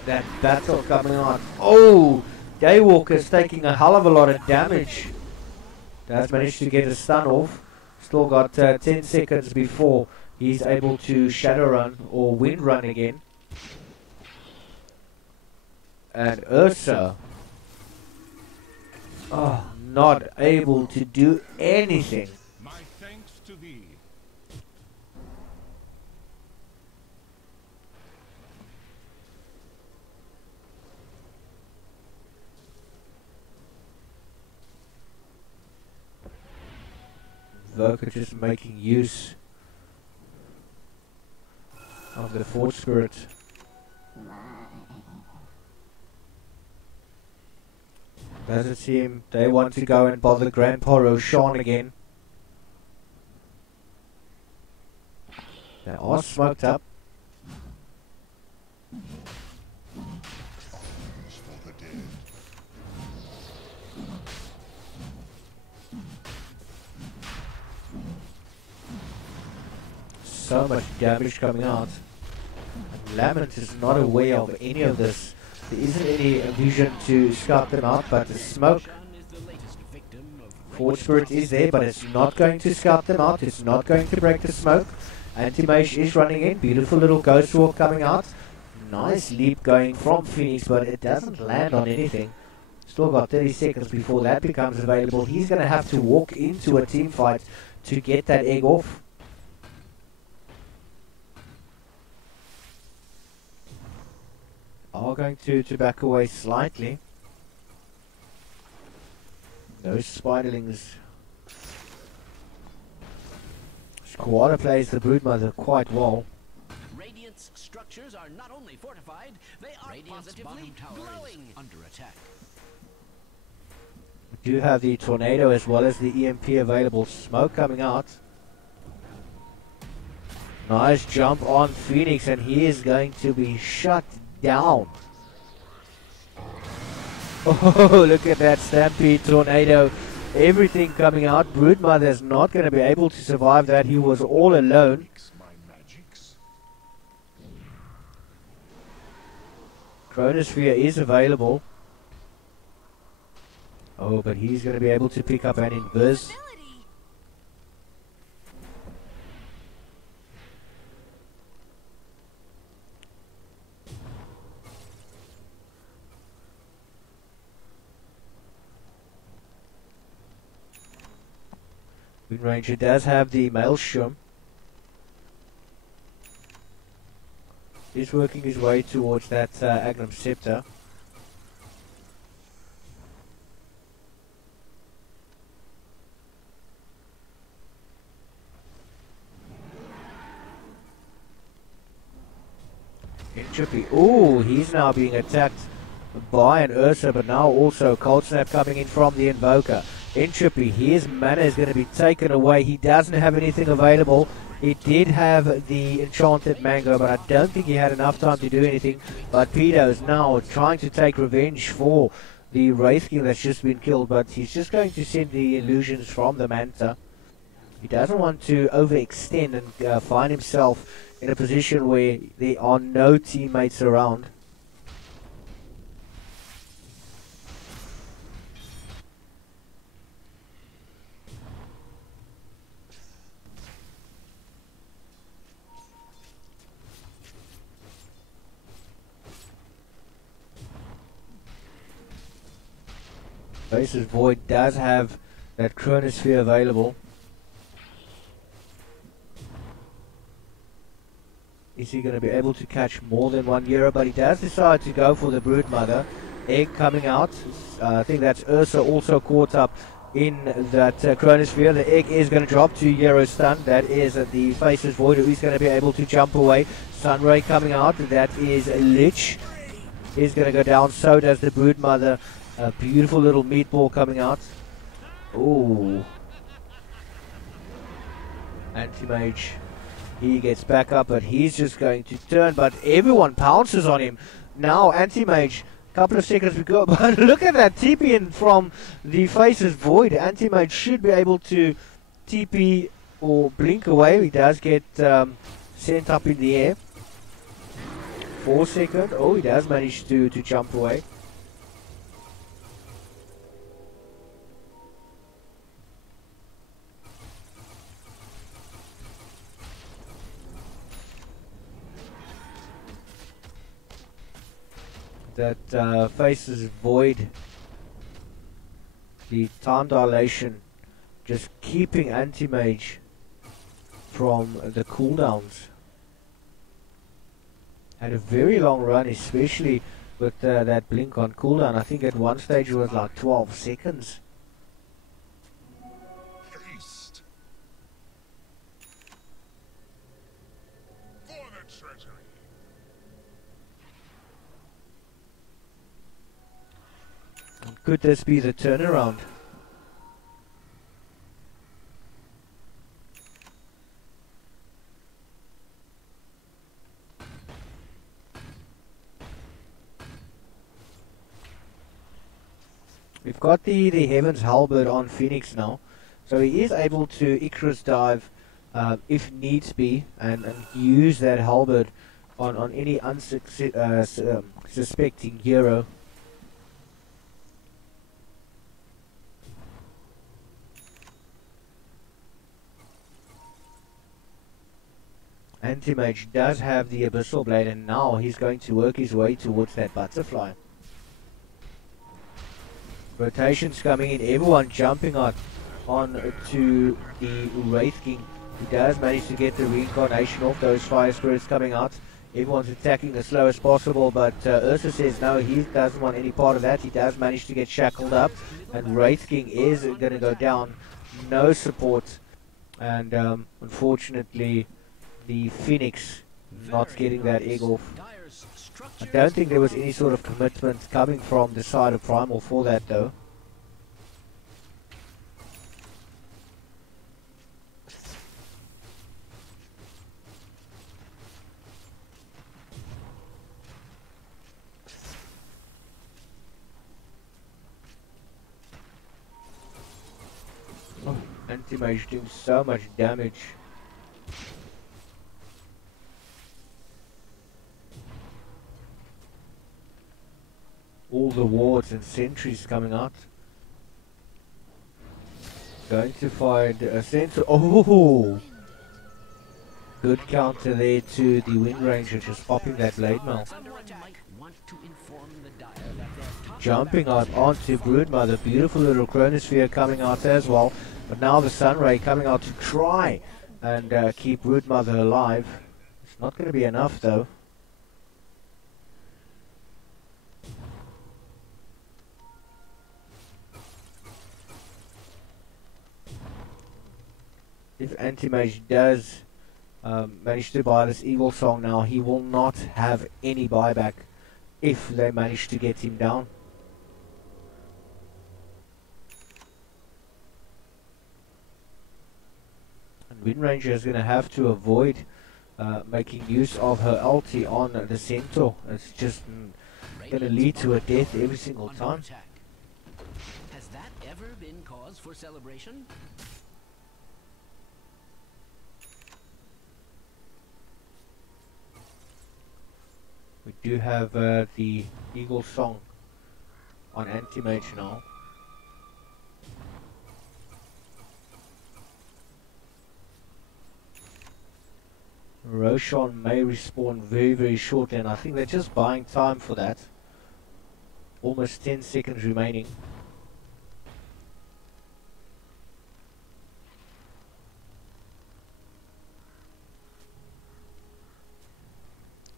That battle coming on. Oh, Daywalker's taking a hell of a lot of damage. Does manage to get a stun off. Still got 10 seconds before he's able to Shadow Run or Wind Run again. And Ursa, oh, not able to do anything. My thanks to thee. Invoker just making use of the Forge Spirit. Doesn't seem they want to go and bother Grandpa Roshan again. They are smoked up. So much damage coming out. And Lament is not aware of any of this. There isn't any vision to scout them out, but the smoke. Forge Spirit is there, but it's not going to scout them out. It's not going to break the smoke. Anti-Mage is running in. Beautiful little Ghost Walk coming out. Nice leap going from Phoenix, but it doesn't land on anything. Still got 30 seconds before that becomes available. He's going to have to walk into a team fight to get that egg off. Are going to back away slightly. Those spiderlings. Squatter plays the Broodmother quite well. Radiant's structures are not only fortified, they are positively glowing under attack. We do have the tornado as well as the EMP available. Smoke coming out. Nice jump on Phoenix, and he is going to be shut down. Oh, look at that Stampede tornado. Everything coming out. Broodmother is not going to be able to survive that. He was all alone. Chronosphere is available. Oh, but he's going to be able to pick up an invis. Wind Ranger does have the Maelstrom. He's working his way towards that Agnum Scepter. Entropy. Oh, he's now being attacked by an Ursa, but now also Cold Snap coming in from the Invoker. Entropy, his mana is going to be taken away. He doesn't have anything available. He did have the Enchanted Mango, but I don't think he had enough time to do anything. But Pedo is now trying to take revenge for the Wraith King that's just been killed, but he's just going to send the illusions from the Manta. He doesn't want to overextend and find himself in a position where there are no teammates around. Faces Void does have that Chronosphere available. Is he going to be able to catch more than one Euro? But he does decide to go for the Broodmother. Egg coming out. I think that's Ursa also caught up in that Chronosphere. The egg is going to drop to Euro stun. That is the Faces Void, who is going to be able to jump away. Sunray coming out. That is Lich. Is going to go down. So does the Broodmother. A beautiful little meatball coming out. Ooh. Anti-Mage. He gets back up, but he's just going to turn. But everyone pounces on him. Now, Anti-Mage, a couple of seconds to go. But look at that TP in from the Faces Void. Anti-Mage should be able to TP or blink away. He does get sent up in the air. 4 seconds. Oh, he does manage to jump away. That Faces Void, the time dilation, just keeping Anti-Mage from the cooldowns. Had a very long run, especially with that blink on cooldown. I think at one stage it was like 12 seconds. Haste. For the treasury. Could this be the turnaround? We've got the Heaven's Halberd on Phoenix now, so he is able to Icarus dive if needs be, and use that halberd on any unsuspecting hero. Anti-Mage does have the Abyssal Blade, and now he's going to work his way towards that butterfly. Rotations coming in, everyone jumping on to the Wraith King. He does manage to get the reincarnation off those fire spirits coming out. Everyone's attacking as slow as possible, but Ursa says no, he doesn't want any part of that. He does manage to get shackled up, and Wraith King is going to go down. No support, and unfortunately the Phoenix not getting that egg off. I don't think there was any sort of commitment coming from the side of Primal for that though. Oh, Anti-Mage doing so much damage. All the wards and sentries coming out. Going to find a sentry. Oh! Good counter there to the Wind Ranger, just popping that blade mail. Jumping out onto Broodmother. Beautiful little Chronosphere coming out as well. But now the Sunray coming out to try and keep Broodmother alive. It's not going to be enough though. If Anti-Mage does manage to buy this Evil Song now, he will not have any buyback if they manage to get him down. And Wind Ranger is going to have to avoid making use of her ulti on the Centaur. It's just going to lead to a death every single time. Has that ever been cause for celebration? We do have the Eagle Song on Anti-Mage now. Roshan may respawn very, very shortly, and I think they're just buying time for that. Almost 10 seconds remaining.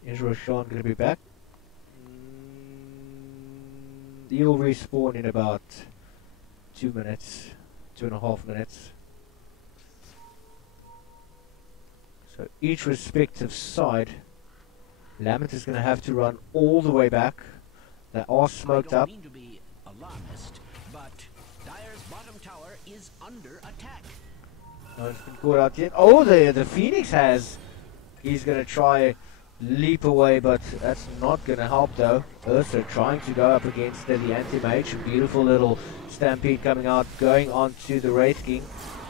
Is Roshan going to be back? He'll respawn in about 2 minutes, 2.5 minutes. So each respective side, Lament is going to have to run all the way back. They are smoked up. I don't mean to be alarmist, but Dire's bottom tower is under attack. No one's been caught out yet. Oh, the Phoenix has. He's going to try leap away, but that's not going to help though. Ursa trying to go up against the Anti-Mage. Beautiful little stampede coming out, going on to the Wraith King.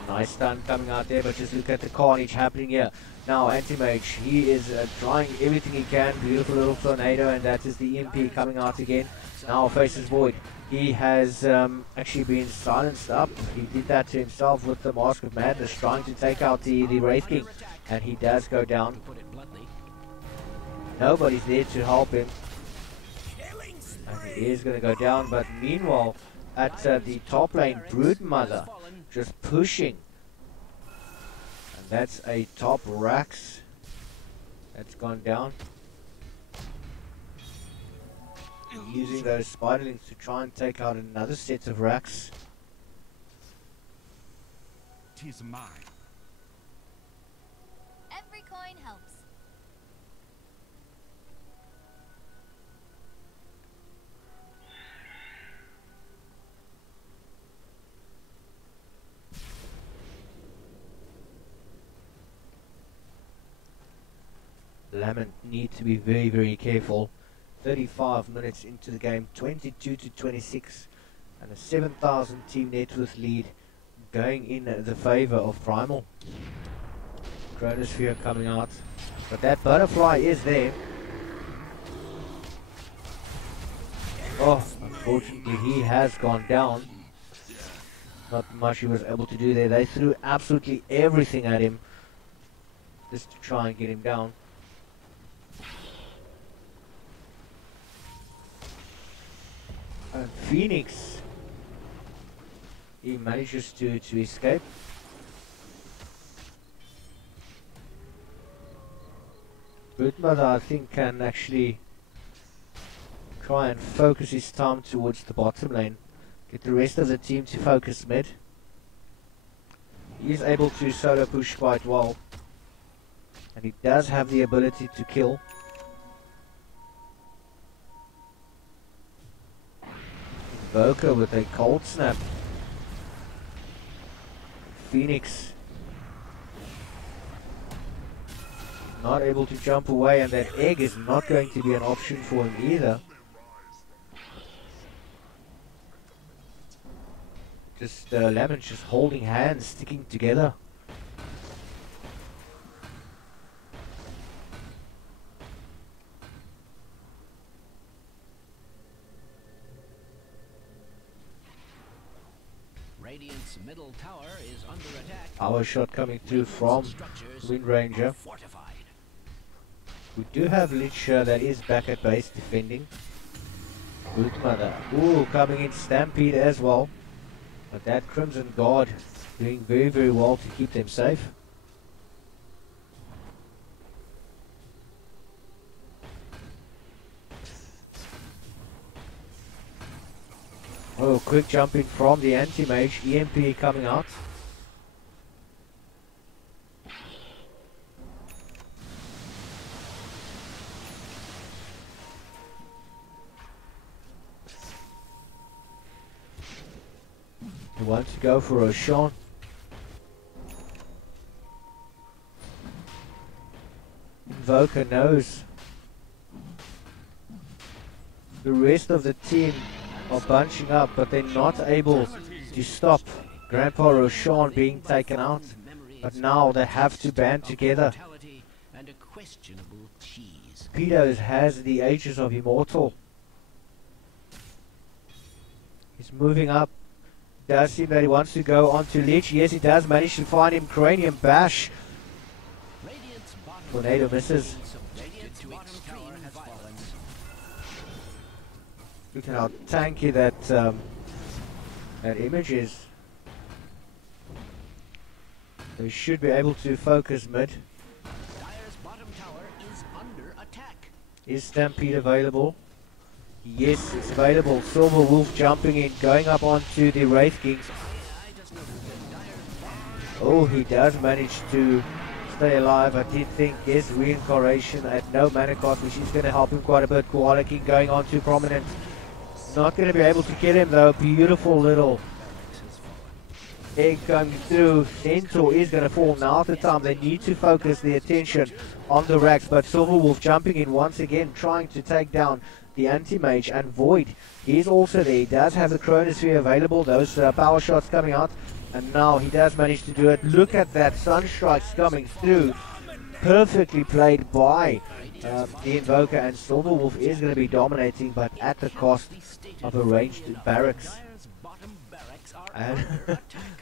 Nice stun coming out there, but just look at the carnage happening here. Now Anti-Mage, he is trying everything he can. Beautiful little tornado, and that is the EMP coming out again. Now faces Void. He has actually been silenced up. He did that to himself with the Mask of Madness, trying to take out the Wraith King, and he does go down. Nobody's there to help him, and he is going to go down. But meanwhile, at the top lane, Broodmother just pushing, and that's a top Rax that's gone down. Using those spiderlings to try and take out another set of Rax. Tis mine. Every coin helps. Lament need to be very, very careful. 35 minutes into the game, 22 to 26, and a 7,000 team net worth lead going in the favor of Primal. Chronosphere coming out, but that butterfly is there. Oh, unfortunately he has gone down. Not much he was able to do there. They threw absolutely everything at him just to try and get him down. And Phoenix, he manages to escape. Goodmother, I think, can actually try and focus his time towards the bottom lane. Get the rest of the team to focus mid. He is able to solo push quite well. And he does have the ability to kill. Invoker with a cold snap. Phoenix not able to jump away, and that egg is not going to be an option for him either. Just Lament just holding hands, sticking together. Radiant's middle tower is under attack. Power shot coming through from Wind Ranger. We do have Lich that is back at base defending. Good mother. Ooh, coming in Stampede as well. But that Crimson Guard doing very, very well to keep them safe. Oh, quick jumping from the anti-mage. EMP coming out. He wants to go for Roshan. Invoker knows. The rest of the team are bunching up, but they're not able to stop Grandpa Roshan being taken out. But now they have to band together. Pedos has the Ages of Immortal. He's moving up. Does seem that he wants to go onto Lich. Yes, he does manage to find him. Cranium Bash. Tornado misses. Look at how tanky that that image is. They should be able to focus mid. Is Stampede available? Yes, it's available. Silver Wolf jumping in, going up onto the Wraith Kings. Oh, he does manage to stay alive. I did think, yes, reincarnation at no mana cost, which is going to help him quite a bit. Koala King going on to Prominent. Not going to be able to kill him though. Beautiful little egg coming through. Centaur is going to fall. Now at the time they need to focus their attention on the racks, but Silver Wolf jumping in once again, trying to take down the anti-mage, and Void, he's also there. He does have the Chronosphere available, those power shots coming out, and now he does manage to do it. Look at that, Sunstrikes coming through, perfectly played by the Invoker, and Silver Wolf is going to be dominating, but at the cost of a ranged barracks. And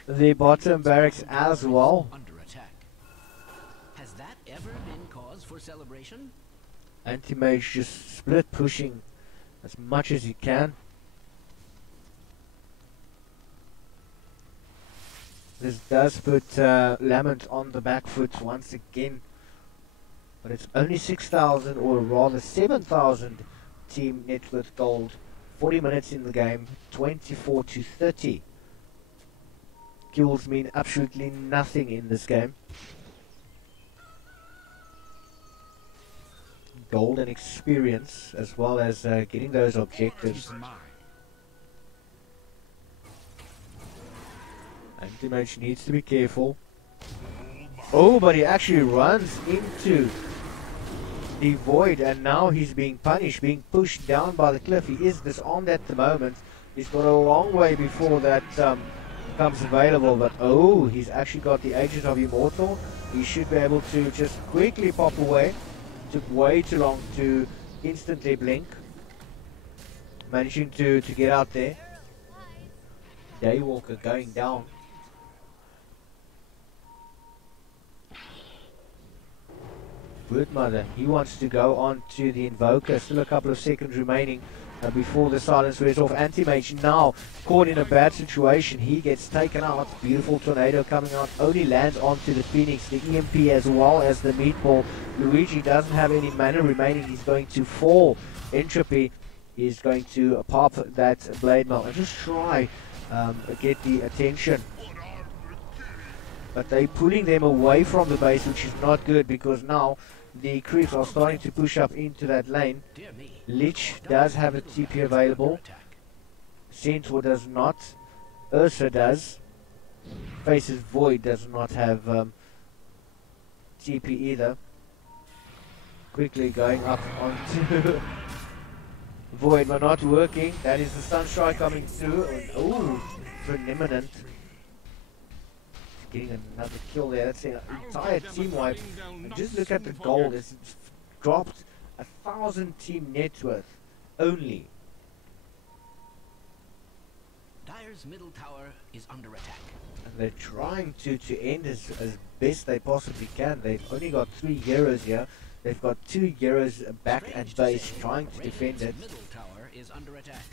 the bottom barracks as well. Has that ever been cause for celebration? Anti-mage just split pushing as much as he can. This does put Lament on the back foot once again. But it's only 6,000, or rather 7,000 team net worth gold. 40 minutes in the game, 24 to 30. Kills mean absolutely nothing in this game. Gold and experience, as well as getting those objectives. Anti-mage needs to be careful. Oh, but he actually runs into the Void, and now he's being punished, being pushed down by the cliff. He is disarmed at the moment. He's got a long way before that becomes available, but oh, he's actually got the Agent of Immortal. He should be able to just quickly pop away. Took way too long to instantly blink. Managing to get out there. Daywalker going down. Broodmother, he wants to go on to the Invoker. Still a couple of seconds remaining before the silence wears off. Anti-Mage now caught in a bad situation. He gets taken out. Beautiful tornado coming out. Only lands onto the Phoenix, the EMP as well as the Meatball. Luigi doesn't have any mana remaining. He's going to fall. Entropy is going to pop that Blade Mail and just try get the attention. But they're pulling them away from the base, which is not good because now the creeps are starting to push up into that lane. Lich does have a TP available. Centaur does not. Ursa does. Faces Void does not have TP either. Quickly going up onto Void, but not working. That is the Sunstrike coming through. Oh, Phenomenant. Getting another kill there. That's an entire team wipe. And just look at the gold. It's dropped 1,000 team net worth only. Dire's middle tower is under attack. And they're trying to end as best they possibly can. They've only got 3 heroes here. They've got 2 heroes back at base trying to defend it. Middle tower is under attack.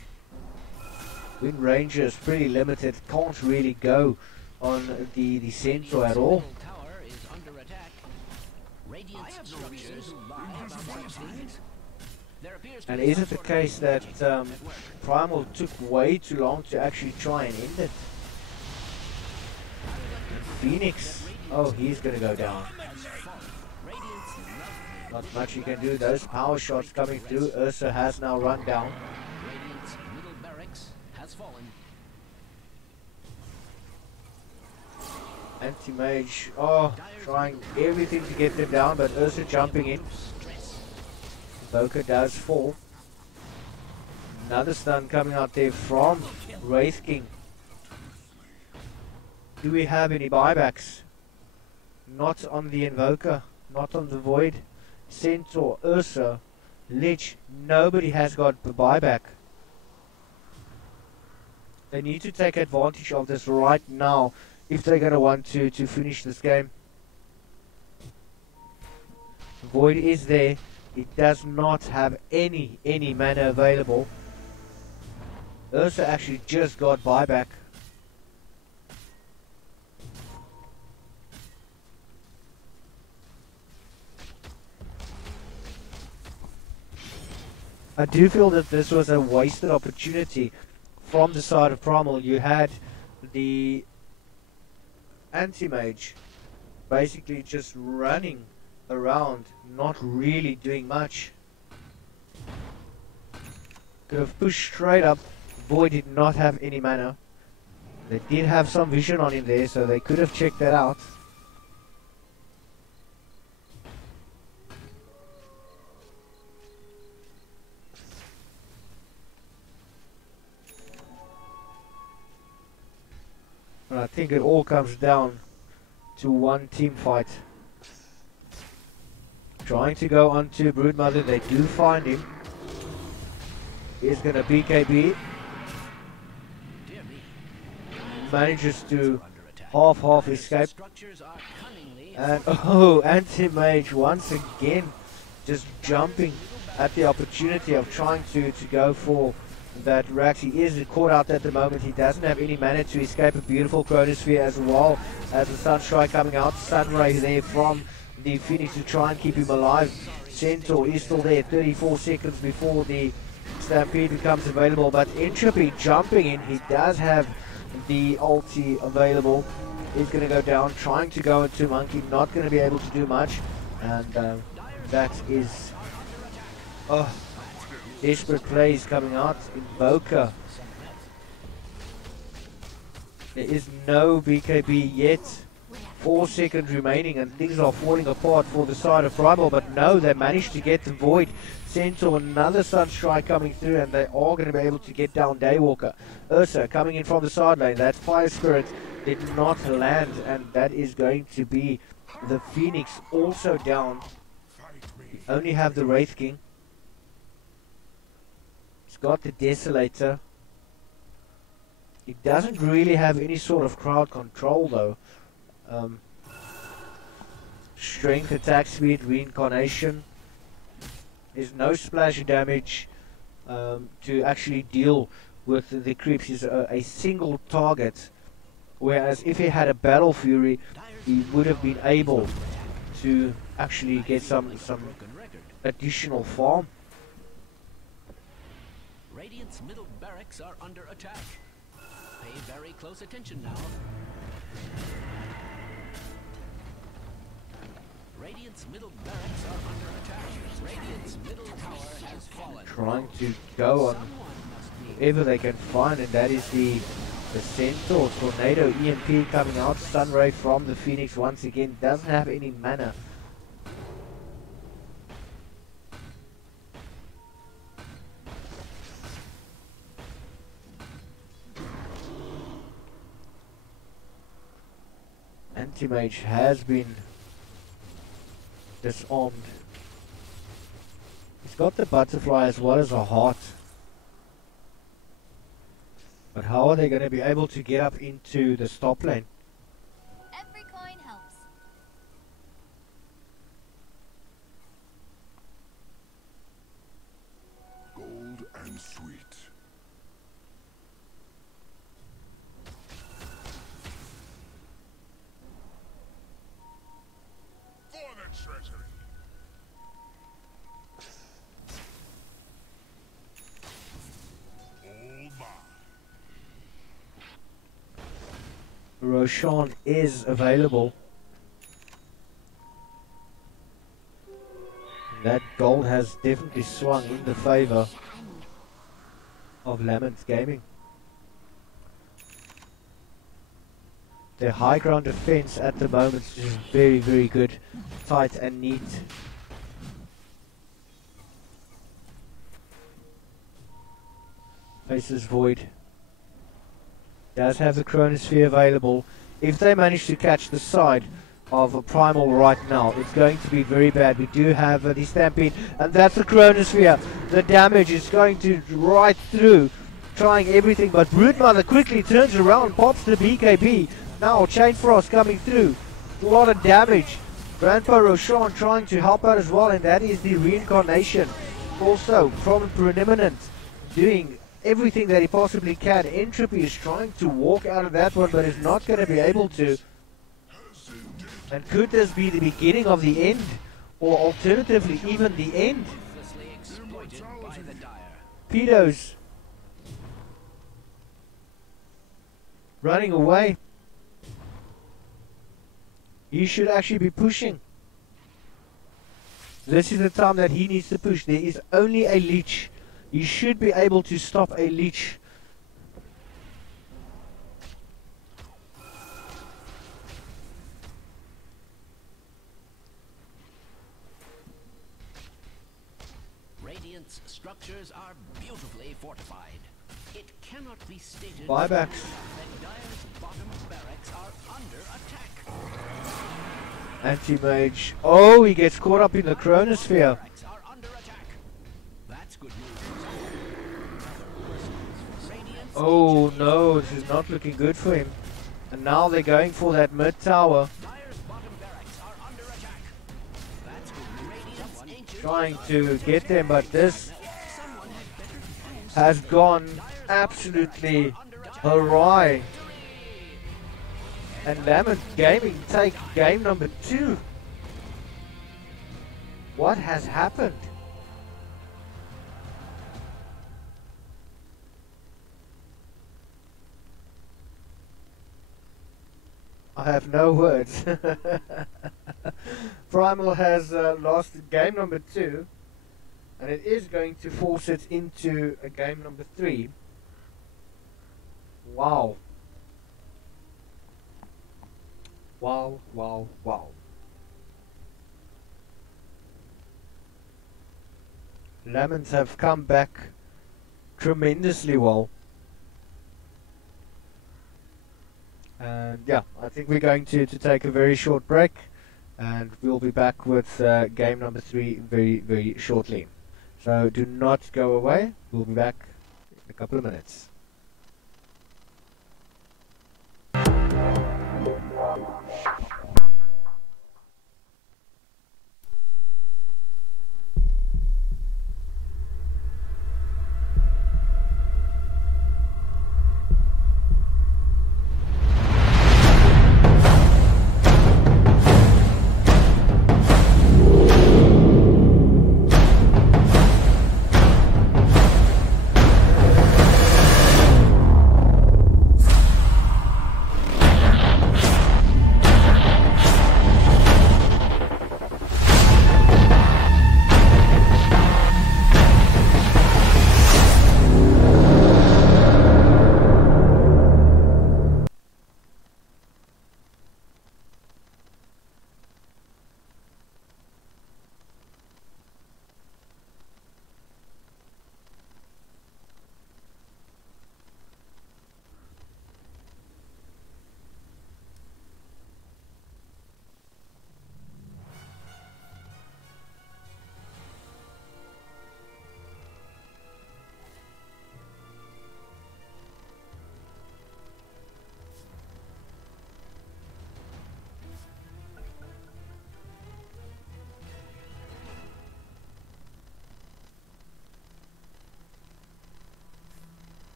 Wind Ranger is pretty limited. Can't really go on the Centaur at all. Tower is under attack. Radiant structures lie about 6 feet. There appears to And be is it some the sort of case that network. Primal took way too long to actually try and end it? Phoenix, oh, he's gonna go down. Not much you can do. Those power shots coming through. Ursa has now run down. Radiant's middle barracks has fallen. Anti-Mage, oh, trying everything to get them down, but Ursa jumping in. Invoker does fall. Another stun coming out there from Wraith King. Do we have any buybacks? Not on the Invoker, not on the Void. Centaur, Ursa, Lich, nobody has got the buyback. They need to take advantage of this right now if they're going to want to finish this game. Void is there. It does not have any mana available. Ursa actually just got buyback. I do feel that this was a wasted opportunity from the side of Primal. You had the Anti-Mage basically just running around, not really doing much. Could have pushed straight up. Void did not have any mana. They did have some vision on him there, so they could have checked that out. And I think it all comes down to one team fight. Trying to go onto Broodmother, they do find him. He's gonna BKB. Manages to half escape. And oh, Anti-Mage once again just jumping at the opportunity of trying to go for that Rax. He is caught out at the moment. He doesn't have any mana to escape. A beautiful Chronosphere as well as the Sunstrike coming out. Sunray there from the Phoenix to try and keep him alive. Centaur is still there 34 seconds before the Stampede becomes available, but Entropy jumping in. He does have the ulti available. He's going to go down, trying to go into Monkey, not going to be able to do much, and that is desperate plays coming out. Invoker, there is no BKB yet. 4 seconds remaining, and things are falling apart for the side of Primal. But no, they managed to get the Void. Centaur, another Sunstrike coming through, and they are going to be able to get down Daywalker. Ursa coming in from the side lane. That Fire Spirit did not land, and that is going to be the Phoenix also down. We only have the Wraith King. It's got the Desolator. It doesn't really have any sort of crowd control though. Strength, attack speed, reincarnation. There's no splash damage to actually deal with the creeps. Is a single target, whereas if he had a Battle Fury, he would have been able to actually get some additional farm. Radiant's middle barracks are under attack. Pay very close attention now. Radiant's middle barracks are under attack. Radiant's middle tower has fallen. Trying to go on wherever they can find, and that is the Centaur. Tornado EMP coming out. Sunray from the Phoenix once again. Doesn't have any mana. Anti-Mage has been disarmed. He's got the butterfly as well as a heart. But how are they going to be able to get up into the stop lane? Every coin helps. Gold and sweet. For the treasury. All mine. Roshan is available. That gold has definitely swung in the favor of Lament Gaming. Their high ground defense at the moment is very, very good. Tight and neat. Faces Void. Does have the Chronosphere available. If they manage to catch the side of a Primal right now, it's going to be very bad. We do have the Stampede, and that's the Chronosphere. The damage is going to right through, trying everything, but Broodmother quickly turns around, pops the BKB. Now Chain Frost coming through. A lot of damage. Grandpa Roshan trying to help out as well, and that is the Reincarnation. Also from Preeminent doing everything that he possibly can. Entropy is trying to walk out of that one, but is not going to be able to. And could this be the beginning of the end? Or alternatively, even the end? Pedos running away. He should actually be pushing. This is the time that he needs to push. There is only a leech. He should be able to stop a leech. Radiant's structures are beautifully fortified. It cannot be stated Buybacks. that Dire's bottom barracks are under attack. Anti-Mage. Oh, he gets caught up in the Chronosphere. Oh no, this is not looking good for him. And now they're going for that mid tower. Trying to get them, but this has gone absolutely awry. And Lament Gaming take game number 2. What has happened? I have no words. Primal has lost game number 2, and it is going to force it into a game number 3. Wow. Wow, wow, wow. Laments have come back tremendously well. And yeah, I think we're going to take a very short break, and we'll be back with game number 3 very, very shortly. So do not go away. We'll be back in a couple of minutes.